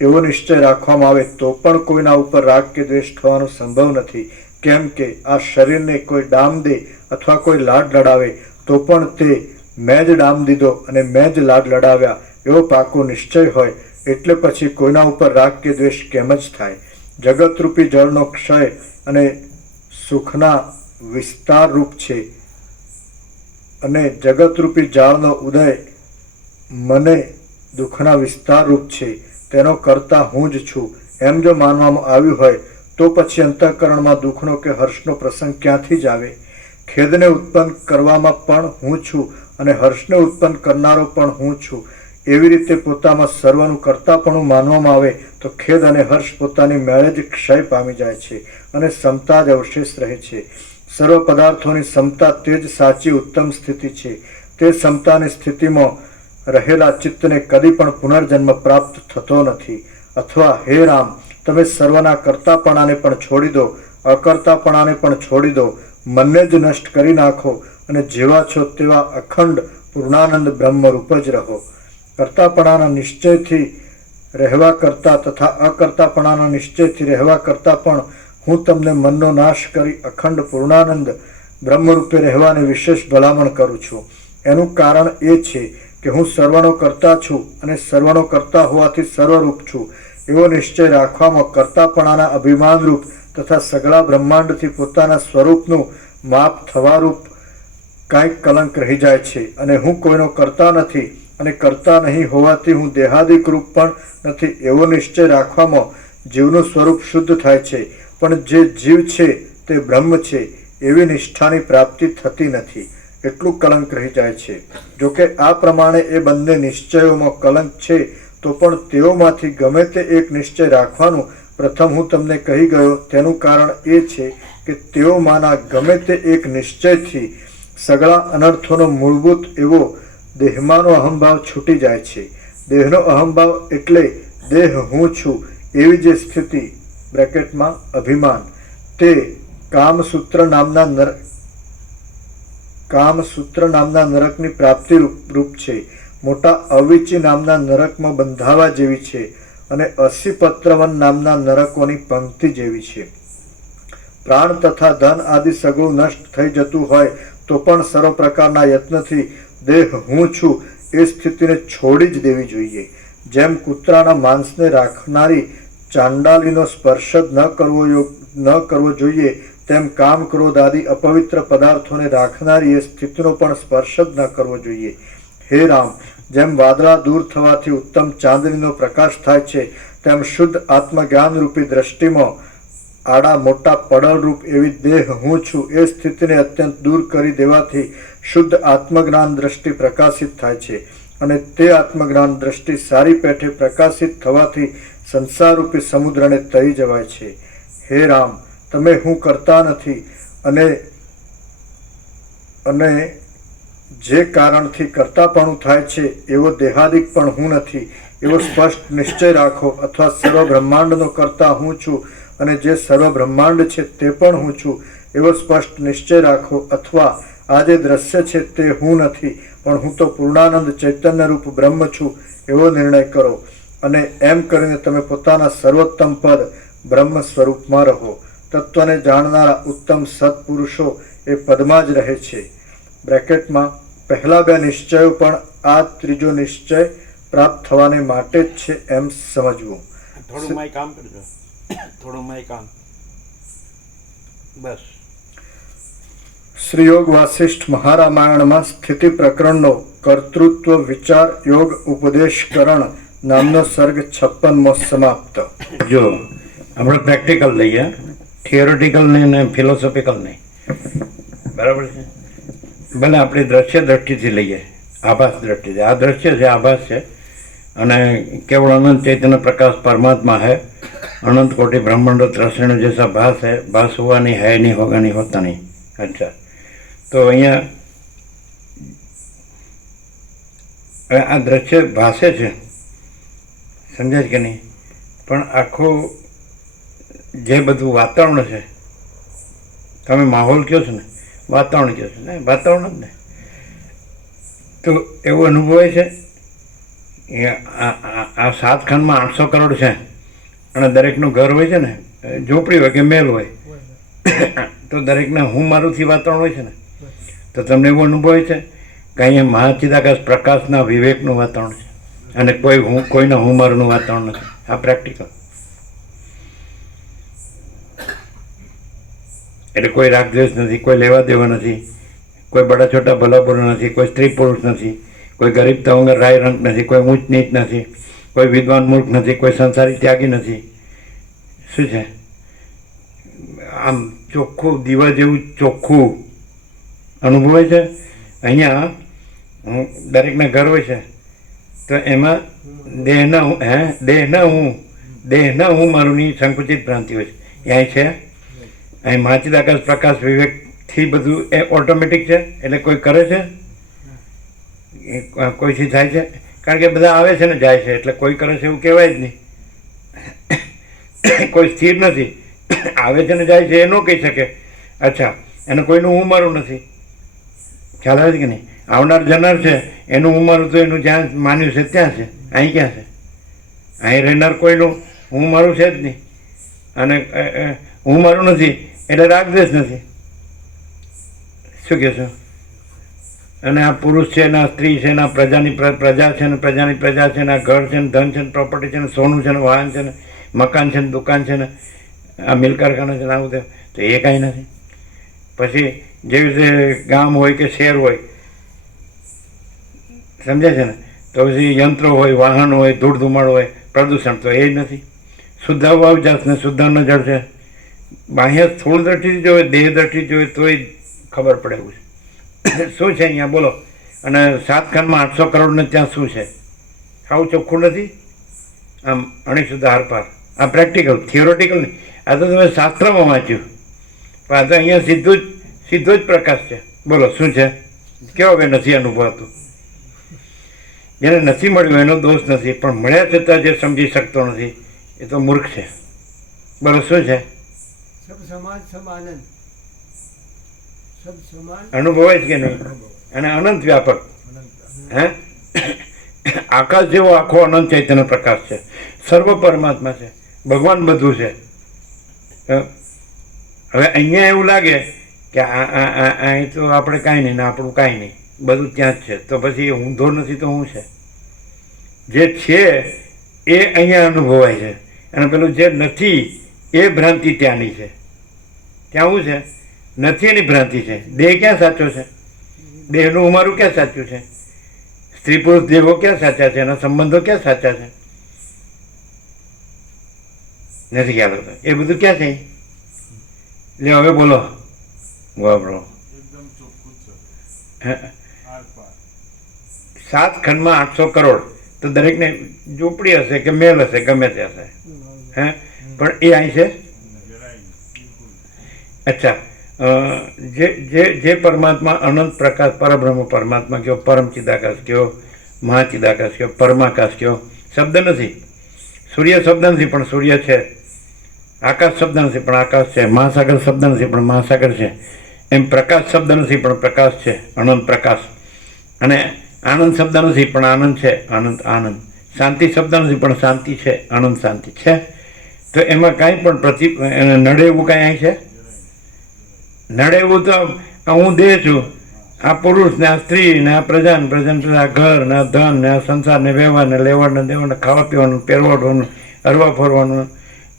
એવો નિશ્ચય રાખવામાં આવે તો પણ કોઈના ઉપર રાગ કે દ્વેષ થવાનો સંભવ નથી. કેમ કે આ શરીરને કોઈ ડામ દે અથવા કોઈ લાડ લડાવે તો પણ તે મેં જ ડામ દીધો અને મેં જ લાડ લડાવ્યા એવો પાકો નિશ્ચય હોય એટલે પછી કોઈના ઉપર રાગ કે દ્વેષ કેમ જ થાય? જગતરૂપી જળનો ક્ષય અને સુખના વિસ્તાર રૂપ છે અને જગતરૂપી જાળનો ઉદય મને દુઃખના વિસ્તાર રૂપ છે. તેનો કરતા હું જ છું એમ જો માનવામાં આવ્યું હોય તો પછી અંતઃકરણમાં દુઃખનો કે હર્ષનો પ્રસંગ ક્યાંથી જ આવે? ખેદને ઉત્પન્ન કરવામાં પણ હું છું અને હર્ષને ઉત્પન્ન કરનારો પણ હું છું. એવી રીતે પોતામાં સર્વનું કર્તાપણું માનવામાં આવે તો ખેદ અને હર્ષ પોતાની મેળે જ ક્ષય પામી જાય છે અને સમતા જ અવશેષ રહે છે. સર્વ પદાર્થોની સમતા તે જ સાચી ઉત્તમ સ્થિતિ છે. તે સમતાની સ્થિતિમાં રહેલા ચિત્તને કદી પણ પુનર્જન્મ પ્રાપ્ત થતો નથી. અથવા હે રામ, તમે સર્વના કર્તાપણાને પણ છોડી દો, અકર્તાપણાને પણ છોડી દો, મનને જ નષ્ટ કરી નાખો અને જેવા છો તેવા અખંડ પૂર્ણાનંદ બ્રહ્મરૂપ જ રહો. કર્તાપણાના નિશ્ચયથી રહેવા કરતા તથા અકર્તાપણાના નિશ્ચયથી રહેવા કરતા પણ હું તમને મનનો નાશ કરી અખંડ પૂર્ણાનંદ બ્રહ્મરૂપે રહેવાની વિશેષ ભલામણ કરું છું. એનું કારણ એ છે કે હું સર્વનો કર્તા છું અને સર્વનો કર્તા હોવાથી સર્વરૂપ છું એવો નિશ્ચય રાખવામાં કર્તાપણાના અભિમાનરૂપ તથા સગળા બ્રહ્માંડથી પોતાના સ્વરૂપનું માપ થવારૂપ કાંઈક કલંક રહી જાય છે. અને હું કોઈનો કર્તા નથી અને કરતા નહીં હોવાથી હું દેહાદિક રૂપ પણ નથી એવો નિશ્ચય રાખવામાં જીવનું સ્વરૂપ શુદ્ધ થાય છે. પણ જે જીવ છે તે બ્રહ્મ છે એવી નિષ્ઠાની પ્રાપ્તિ થતી નથી, એટલું કલંક રહી જાય છે. જોકે આ પ્રમાણે એ બંને નિશ્ચયોમાં કલંક છે તો પણ તેઓમાંથી ગમે તે એક નિશ્ચય રાખવાનું પ્રથમ હું તમને કહી ગયો. તેનું કારણ એ છે કે તેઓમાંના ગમે તે એક નિશ્ચયથી સગળા અનર્થોનો મૂળભૂત એવો દેહમાંનો અહંભાવ છૂટી જાય છે. દેહનો અહંભાવ એટલે દેહ હું છું એવી જે સ્થિતિ બ્રેકેટમાં અભિમાન તે કામસૂત્ર નામના નરકની પ્રાપ્તિ રૂપ છે. મોટા અવિચી નામના નરકમાં બંધાવા જેવી છે અને અસીપત્રવન નામના નરકોની પંક્તિ જેવી છે. પ્રાણ તથા ધન આદિ સગળું નષ્ટ થઈ જતું હોય તો પણ સર્વ પ્રકારના યત્નથી દેહ હું છું એ સ્થિતિને છોડી જ દેવી જોઈએ. જેમ કૂતરાના માંસને રાખનારી ચાંડાલીનો સ્પર્શ જ ન કરવો જોઈએ, તેમ કામ ક્રોધ આદિ અપવિત્ર પદાર્થોને રાખનારી એ સ્થિતિનો પણ સ્પર્શ જ ન કરવો જોઈએ. હે રામ, જેમ વાદળા દૂર થવાથી ઉત્તમ ચાંદનીનો પ્રકાશ થાય છે, તેમ શુદ્ધ આત્મજ્ઞાન રૂપી દ્રષ્ટિમાં આડા મોટા પડળરૂપ એવી દેહ હું છું એ સ્થિતિને અત્યંત દૂર કરી દેવાથી શુદ્ધ આત્મજ્ઞાન દ્રષ્ટિ પ્રકાશિત થાય છે. અને તે આત્મજ્ઞાન દ્રષ્ટિ સારી પેઠે પ્રકાશિત થવાથી સંસારરૂપી સમુદ્રને તરી જવાય છે. હે રામ, તમે હું કરતા નથી અને જે કારણથી કર્તાપણું થાય છે એવો દેહાદિક પણ હું નથી એવો સ્પષ્ટ નિશ્ચય રાખો. અથવા સર્વ બ્રહ્માંડનો કર્તા હું છું અને જે સર્વ બ્રહ્માંડ છે તે પણ હું છું એવો સ્પષ્ટ નિશ્ચય રાખો. અથવા આ જે દ્રશ્ય છે તે હું નથી પણ હું તો પૂર્ણાનંદ ચૈતન્યરૂપ બ્રહ્મ છું એવો નિર્ણય કરો. અને એમ કરીને તમે પોતાના સર્વોત્તમ પદ બ્રહ્મ સ્વરૂપમાં રહો. તત્વને જાણનારા ઉત્તમ સત્પુરુષો એ પદમાં જ રહે છે. બ્રેકેટમાં પહેલા બે નિશ્ચયો પણ આ ત્રીજો નિશ્ચય પ્રાપ્ત થવાને માટે જ છે એમ સમજવું. થોડું માય કામ કરજો, થોડું માય કામ બસ. શ્રી યોગ વાસિષ્ઠ મહારામાયણમાં સ્થિતિ પ્રકરણનો કર્તૃત્વ વિચાર યોગ ઉપદેશકરણ નામનો સર્ગ 56મો સમાપ્ત. જો આપણે પ્રેક્ટિકલ લઈએ, થિયોરિટિકલ નહીં ને ફિલોસોફિકલ નહીં, બરાબર છે. ભલે આપણી દ્રશ્ય દ્રષ્ટિથી લઈએ, આભાસ દ્રષ્ટિથી. આ દ્રશ્ય છે, આભાસ છે અને केवल अनंत चैतन्य प्रकाश परमात्मा है. अनंत कोटि ब्रह्मांड त्रसण जैसा भास है, भास हुआ नहीं, है नहीं, होगा नहीं, होता नहीं. अच्छा, तो અહીંયા આ દ્રશ્ય ભાસે છે, સમજાય કે નહીં? પણ આખું જે બધું વાતાવરણ છે, તમે માહોલ કહો છો ને, વાતાવરણ કહો છો ને, વાતાવરણ જ ને, તો એવું અનુભવાય છે. આ 7 ખંડમાં 800 કરોડ છે અને દરેકનું ઘર હોય છે ને, ઝૂંપડી હોય કે મહેલ હોય, તો દરેકને હું મારુંથી વાતાવરણ હોય છે ને, તો તમને એવું અનુભવાય છે કે અહીંયા મહાચિદાકાશ પ્રકાશના વિવેકનું વાતાવરણ છે અને કોઈના હું મારુંનું વાતાવરણ નથી. આ પ્રેક્ટિકલ. એટલે કોઈ રાગદ્વેષ નથી, કોઈ લેવા દેવા નથી, કોઈ બડા છોટા ભલા બુરા નથી, કોઈ સ્ત્રી પુરુષ નથી, કોઈ ગરીબ તવંગર રાય રંગ નથી, કોઈ ઊંચ નીચ નથી, કોઈ વિદ્વાન મૂર્ખ નથી, કોઈ સંસારી ત્યાગી નથી. શું છે? આમ ચોખ્ખું દીવા જેવું ચોખ્ખું અનુભવાય છે. અહીંયા દરેકના ઘર હોય છે તો એમાં દેહના હું મારુંની સંકુચિત ભ્રાંતિ હોય છે. એ અહીં છે. અહીં મહાચિદાકાશ પ્રકાશ વિવેકથી બધું એ ઓટોમેટિક છે. એટલે કોઈ કરે છે, કોઈથી થાય છે? કારણ કે બધા આવે છે ને જાય છે, એટલે કોઈ કરે છે એવું કહેવાય જ નહીં. કોઈ સ્થિર નથી, આવે છે ને જાય છે એ ન કહી શકે. અચ્છા, એને કોઈનું હું મારું નથી. ખ્યાલ આવે છે કે નહીં? આવનાર જનાર છે એનું હું મારું તો એનું જ્યાં માન્યું છે ત્યાં છે. અહીં ક્યાં છે? અહીં રહેનાર કોઈનું હું મારું છે જ નહીં. અને હું મારું નથી એટલે રાગદ્વેષ નથી. શું કહેશો? અને આ પુરુષ છે ને આ સ્ત્રી છે ને આ પ્રજાની પ્રજા છે ને પ્રજાની પ્રજા છે ને આ ઘર છે ને ધન છે ને પ્રોપર્ટી છે ને સોનું છે ને વાહન છે ને મકાન છે ને દુકાન છે ને આ મિલ કારખાના છે ને આવું તેમ, તો એ કાંઈ નથી. પછી જેવી રીતે ગામ હોય કે શહેર હોય, સમજાય છે ને? તો પછી યંત્રો હોય, વાહન હોય, ધૂળ ધુમાડો હોય, પ્રદૂષણ તો એ નથી. શુદ્ધ હવા જાત ને શુદ્ધ અન્ન જળ છે. બાહ્ય સ્થૂળ દ્રષ્ટિથી જોઈએ, દેહ દ્રષ્ટિથી જોઈએ તોય ખબર પડે એવું છે. શું છે અહીંયા બોલો? અને 7 ખંડમાં 800 કરોડને ત્યાં શું છે? આવું ચોખ્ખું નથી. આમ અણીશુદ્ધ આરપાર. આ પ્રેક્ટિકલ, થિયોરેટિકલ નહીં. આ તો તમે શાસ્ત્રમાં વાંચ્યું, પણ આ તો અહીંયા સીધો જ પ્રકાશ છે. બોલો શું છે? કેવો કે નથી અનુભવાતું? જેને નથી મળ્યું એનો દોષ નથી, પણ મળ્યા છતાં જે સમજી શકતો નથી એ તો મૂર્ખ છે. બોલો શું છે? અનુભવાય છે કે નહીં? અને અનંત વ્યાપક. હે, આકાશ જેવો આખો અનંત ચૈતન્ય પ્રકાશ છે. સર્વ પરમાત્મા છે, ભગવાન બધું છે. હવે અહીંયા એવું લાગે કે અહીં તો આપણે કાંઈ નહીં ને આપણું કાંઈ નહીં, બધું ત્યાં જ છે. તો પછી ઊંધો નથી તો શું છે? જે છે એ અહીંયા અનુભવાય છે, અને પેલું જે નથી એ ભ્રાંતિ ત્યાંની છે. ત્યાં શું છે? નથી એની ભ્રાંતિ છે. દેહ ક્યાં સાચો છે? દેહનું ઉમારું ક્યાં સાચું છે? સ્ત્રી પુરુષ દેહો ક્યાં સાચા છે? એના સંબંધો ક્યાં સાચા છે? નથી ખ્યાલ હોતો. એ બધું ક્યાં છે? લે હવે બોલો. વાપરો. 7 ખંડમાં 800 કરોડ તો દરેકને ઝૂંપડી હશે કે મેલ હશે, ગમે તે હશે. હે, પણ એ અહીં છે. અચ્છા, જે પરમાત્મા અનંત પ્રકાશ પરબ્રહ્મ પરમાત્મા કયો, પરમ ચિદાકાશ કયો, મહાચિદાકાશ કયો, પરમાકાશ કયો, શબ્દ નથી. સૂર્ય શબ્દ નથી પણ સૂર્ય છે. આકાશ શબ્દ નથી પણ આકાશ છે. મહાસાગર શબ્દ નથી પણ મહાસાગર છે. એમ પ્રકાશ શબ્દ નથી પણ પ્રકાશ છે, અનંત પ્રકાશ. અને આનંદ શબ્દ નથી પણ આનંદ છે, અનંત આનંદ. શાંતિ શબ્દ નથી પણ શાંતિ છે, અનંત શાંતિ છે. તો એમાં કાંઈ પણ નડે એવું કાંઈ અહીં છે? નડે એવું તો હું દેહ છું, આ પુરુષ ને આ સ્ત્રી ને આ પ્રજા ને આ ઘર ને આ ધન ને આ સંસાર ને વ્યવહાર ને લેવડ ને દેવડ ને ખાવા પીવાનું, પહેરવાનું, હરવા ફરવાનું,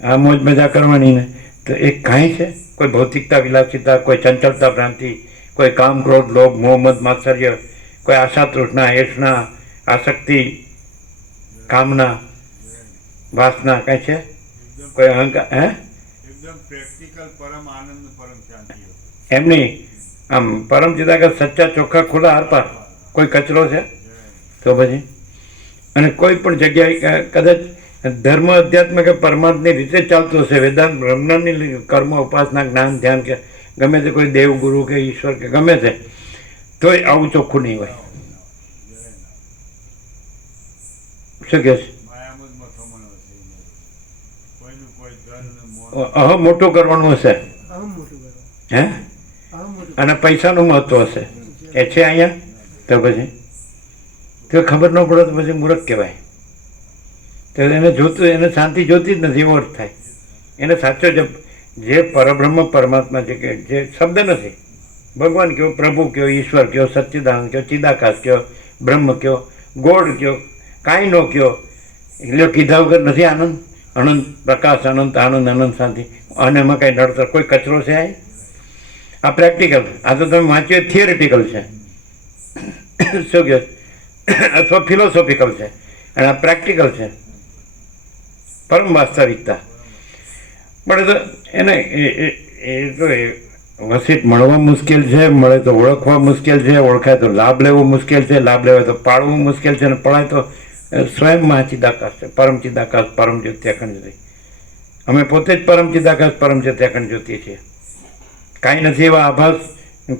આ મોજ મજા કરવાની ને, તો એ કાંઈ છે? કોઈ ભૌતિકતા, વિલાસિતા, કોઈ ચંચળતા ભ્રાંતિ, કોઈ કામ, ક્રોધ, લોભ, મોહ, મદ, માત્સર્ય, કોઈ આશા, તૃષ્ણા, એષણા, આસક્તિ, કામના, વાસના કાંઈ છે? કોઈ અહંકાર? હે, એમ નહીં. આમ પરમ ચિદાકાશ સચ્ચા ચોખ્ખા ખુલ્લા આરપાર. કોઈ કચરો છે? તો પછી અને કોઈ પણ જગ્યાએ કદાચ ધર્મ, અધ્યાત્મ કે પરમાત્માની રીતે ચાલતું હશે, વેદાંત બ્રહ્મની કર્મ, ઉપાસના, જ્ઞાન, ધ્યાન કે ગમે તે કોઈ દેવ, ગુરુ કે ઈશ્વર કે ગમે તે, તોય આવું ચોખ્ખું નહીં હોય. શું કહે છે? અહમ મોટું કરવાનું હશે. હે, અને પૈસાનું મહત્વ હશે. એ છે અહીંયા. તો પછી તો ખબર ન પડે તો પછી મૂર્ખ કહેવાય. તો એને જોતું, એને શાંતિ જોતી જ નથી એવો અર્થ થાય. એને સાચો જે પરબ્રહ્મ પરમાત્મા છે, કે જે શબ્દ નથી, ભગવાન કયો, પ્રભુ કયો, ઈશ્વર કયો, સચ્ચિદાનંદ કયો, ચિદાકાશ કયો, બ્રહ્મ કયો, ગોળ કયો, કાંઈ નો કયો, એટલે કીધા વગર નથી આનંદ, અનંત પ્રકાશ, અનંત આનંદ, અનંત શાંતિ. અને એમાં કાંઈ નડતર, કોઈ કચરો છે? આ પ્રેક્ટિકલ. આ તો તમે વાંચ્યું થિયરેટિકલ છે. શું કહે? અથવા ફિલોસોફિકલ છે. અને આ પ્રેક્ટિકલ છે, પરમ વાસ્તવિકતા. પણ તો એને એ તો વસીટ મળવા મુશ્કેલ છે, મળે તો ઓળખવા મુશ્કેલ છે, ઓળખાય તો લાભ લેવો મુશ્કેલ છે, લાભ લેવાય તો પાળવું મુશ્કેલ છે, અને પળાય તો સ્વયંમાં ચિદાકાશ છે, પરમ ચિદાકાશ, પરમ જ્યોતિ, અખંડ જ્યોતિ. અમે પોતે જ પરમ ચિદાકાશ, પરમ જ્યોતિ, અખંડ જ્યોતિ છીએ. કાંઈ નથી એવા આભાસ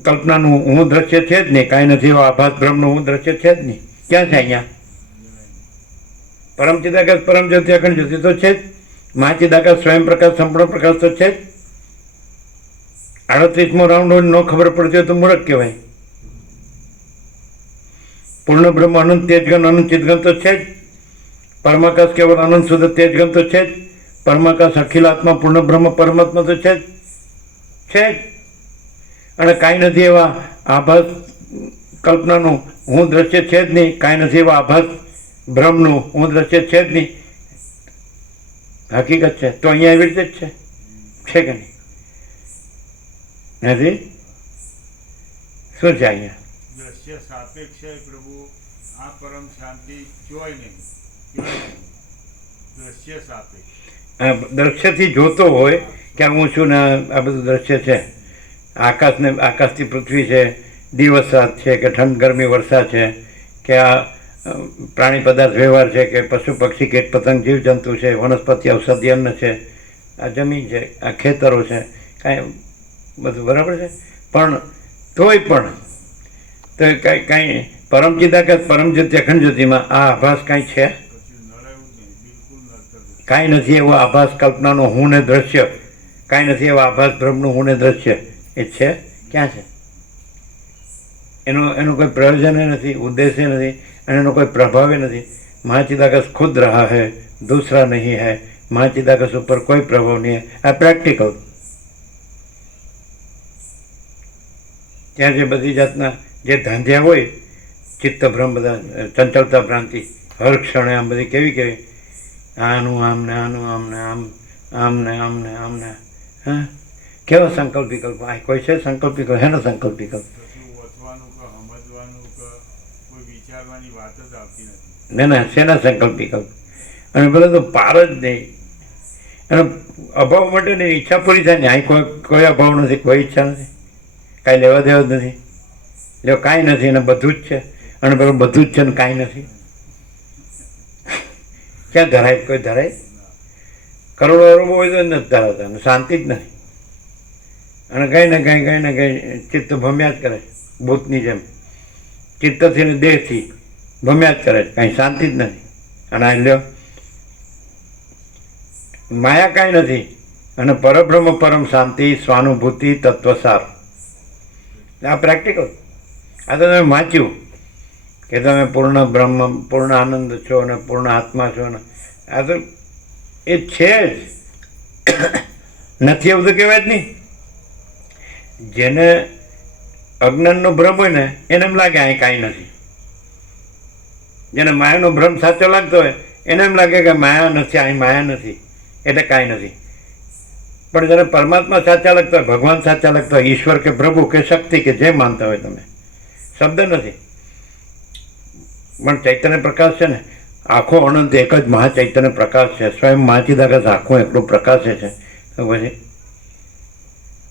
કલ્પનાનું હું દ્રશ્ય છે જ નહીં, કાંઈ નથી એવા આભાસ બ્રહ્મનું હું દ્રશ્ય છે જ નહીં. ક્યાં છે અહીંયા? પરમ ચિદાકાશ, પરમ જ્યોતિ, અખંડ જ્યોતિ તો છે જ. મહાચિદાકાશ, સ્વયં પ્રકાશ, સંપૂર્ણ પ્રકાશ તો છે જ. 38મો રાઉન્ડ હોય ન ખબર પડતી હોય તો મૂર્ખ કહેવાય. પૂર્ણ બ્રહ્મ, અનંત તેજગન, અનંત ચિદગન તો છે જ. પરમાકાશ કેવળ અનંત શુદ્ધ તેજગન તો છે જ. પરમાકાશ અખિલ આત્મા, પૂર્ણ બ્રહ્મ, પરમાત્મા તો છે જ. છે જ. અને કાંઈ નથી એવા આભાસ કલ્પનાનું હું દ્રશ્ય છે જ નહીં, કાંઈ નથી એવા આભાસ બ્રહ્મનું હું દ્રશ્ય છે જ નહીં. હકીકત છે તો અહીંયા એવી રીતે જ છે કે નહીં? નથી? શું છે અહીંયા? દ્રશ્ય સાપેક્ષ છે પ્રભુ, આ પરમ શાંતિ જોય નહીં. દ્રશ્ય સાપેક્ષ દ્રશ્યથી જોતો હોય કે હું છું ને આ બધું દ્રશ્ય છે. આકાશને આકાશથી પૃથ્વી છે, દિવસ રાત છે, કે ઠંડ ગરમી વર્ષા છે, કે આ પ્રાણી પદાર્થ વ્યવહાર છે, કે પશુ પક્ષી કીટ પતંગ જીવજંતુ છે, વનસ્પતિ ઔષધિ અન્ન છે, આ જમીન છે, આ ખેતરો છે, કાંઈ બધું બરાબર છે. પણ તોય પણ તો કાંઈ પરમ ચિદાકાશ, પરમ જ્યોતિ, અખંડ જ્યોતિમાં આ આભાસ કાંઈ છે? પછી નડાયું જ નહીં, બિલકુલ નડતર. કાંઈ નથી એવો આભાસ કલ્પનાનો હું ને દ્રશ્ય, કાંઈ નથી એવો આભાસ બ્રહ્મનું હું ને દ્રશ્ય. એ છે ક્યાં છે? એનું કોઈ પ્રયોજન નથી, ઉદ્દેશ્ય નથી, અને એનો કોઈ પ્રભાવ નથી. મહાચિદાકાશ ખુદ રહા है, दूसरा नहीं है. મહાચિદાકાશ ઉપર કોઈ પ્રભાવ નહીં. આ પ્રેક્ટિકલ. ત્યાં જે બધી જાતના જે ધાંધ્યા હોય, ચિત્ત ભ્રમ, બધા ચંચળતા ભ્રાંતિ, હર ક્ષણે આમ બધી કેવી આનું આમ ને આનું આમ ને આમ ને આમ ને આમ ને હા, કેવો સંકલ્પ વિકલ્પ? આ કોઈ છે સંકલ્પ વિકલ્પ? હેનો સંકલ્પ વિકલ્પ? કશું ઓથવાનું કે સમજવાનું કે કોઈ વિચારવાની વાત જ આવતી નથી. ના શેના સંકલ્પ વિકલ્પ? અને પેલો તો પાર જ નહીં. અને અભાવ માટેની ઈચ્છા પૂરી થાય ને. અહીં કોઈ અભાવ નથી, કોઈ ઈચ્છા નથી, કાંઈ લેવા દેવા જ નથી. જો કાંઈ નથી અને બધું જ છે, અને પેલું બધું જ છે ને કાંઈ નથી. ક્યાં ધરાય? કોઈ ધરાય? કરોડો અરબો હોય તો નથી ધરાવતા, અને શાંતિ જ નથી. અને કંઈ ને કંઈ ચિત્ત ભમ્યા જ કરે, ભૂતની જેમ ચિત્તથી ને દેહથી ભમ્યા જ કરે, કાંઈ શાંતિ જ નથી. અને આ લ્યો માયા કાંઈ નથી, અને પરબ્રહ્મ, પરમ શાંતિ, સ્વાનુભૂતિ, તત્વસાર. આ પ્રેક્ટિકલ. આ તો તમે વાંચ્યું કે તમે પૂર્ણ બ્રહ્મ, પૂર્ણ આનંદ છો અને પૂર્ણ આત્મા છો ને. આ તો એ છે જ. નથી એવું તો કહેવાય જ નહીં. જેને અજ્ઞાનનો ભ્રમ હોય ને એને એમ લાગે અહીં કાંઈ નથી. જેને માયાનો ભ્રમ સાચો લાગતો હોય એને એમ લાગે કે માયા નથી, અહીં માયા નથી એટલે કાંઈ નથી. પણ જેને પરમાત્મા સાચા લાગતા હોય, ભગવાન સાચા લાગતા હોય, ઈશ્વર કે પ્રભુ કે શક્તિ કે જે માનતા હોય તમે, શબ્દ નથી પણ ચૈતન્ય પ્રકાશ છે ને, આખો અનંત એક જ મહાચૈતન્ય પ્રકાશ છે. સ્વયં મહાચિદાકાશ આખું એટલું પ્રકાશે છે. તો પછી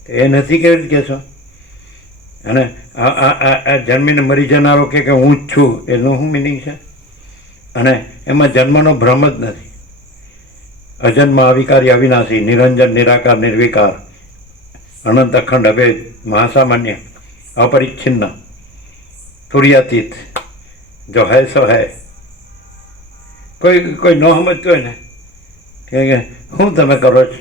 એ નથી કેવી રીતે કહેશો? અને આ જન્મીને મરી જનારો કે હું જ છું એનું શું મિનિંગ છે? અને એમાં જન્મનો ભ્રમ જ નથી. અજન્મ, અવિકારી, અવિનાશી, નિરંજન, નિરાકાર, નિર્વિકાર, અનંત, અખંડ, અભેદ, મહાસામાન્ય, અપરિચ્છિન્ન, તુર્યાતીત, જો હૈ સો હૈ. કોઈ ન સમજતું હોય ને કે શું તમે કરો છો?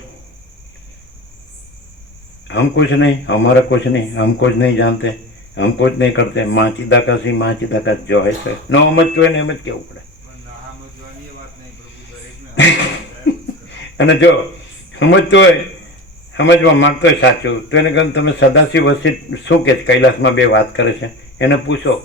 हम कुछ नहीं, हमारा कुछ नहीं, हम कुछ नहीं जानते, हम कुछ नहीं करते. माँ चिदाकाशी, माँ चिदाकाश जो है सर ન સમજતું હોય ને એમ જ કહેવું પડે. પણ ના સમજવાની એ વાત નહીં પ્રભુ, દરેકને અને જો સમજતું હોય, સમજવા માગતો હોય સાચું, તો એને કહે તમે સદાશિવ વસિષ્ઠ શું કે કૈલાસમાં બે વાત કરે છે એને પૂછો.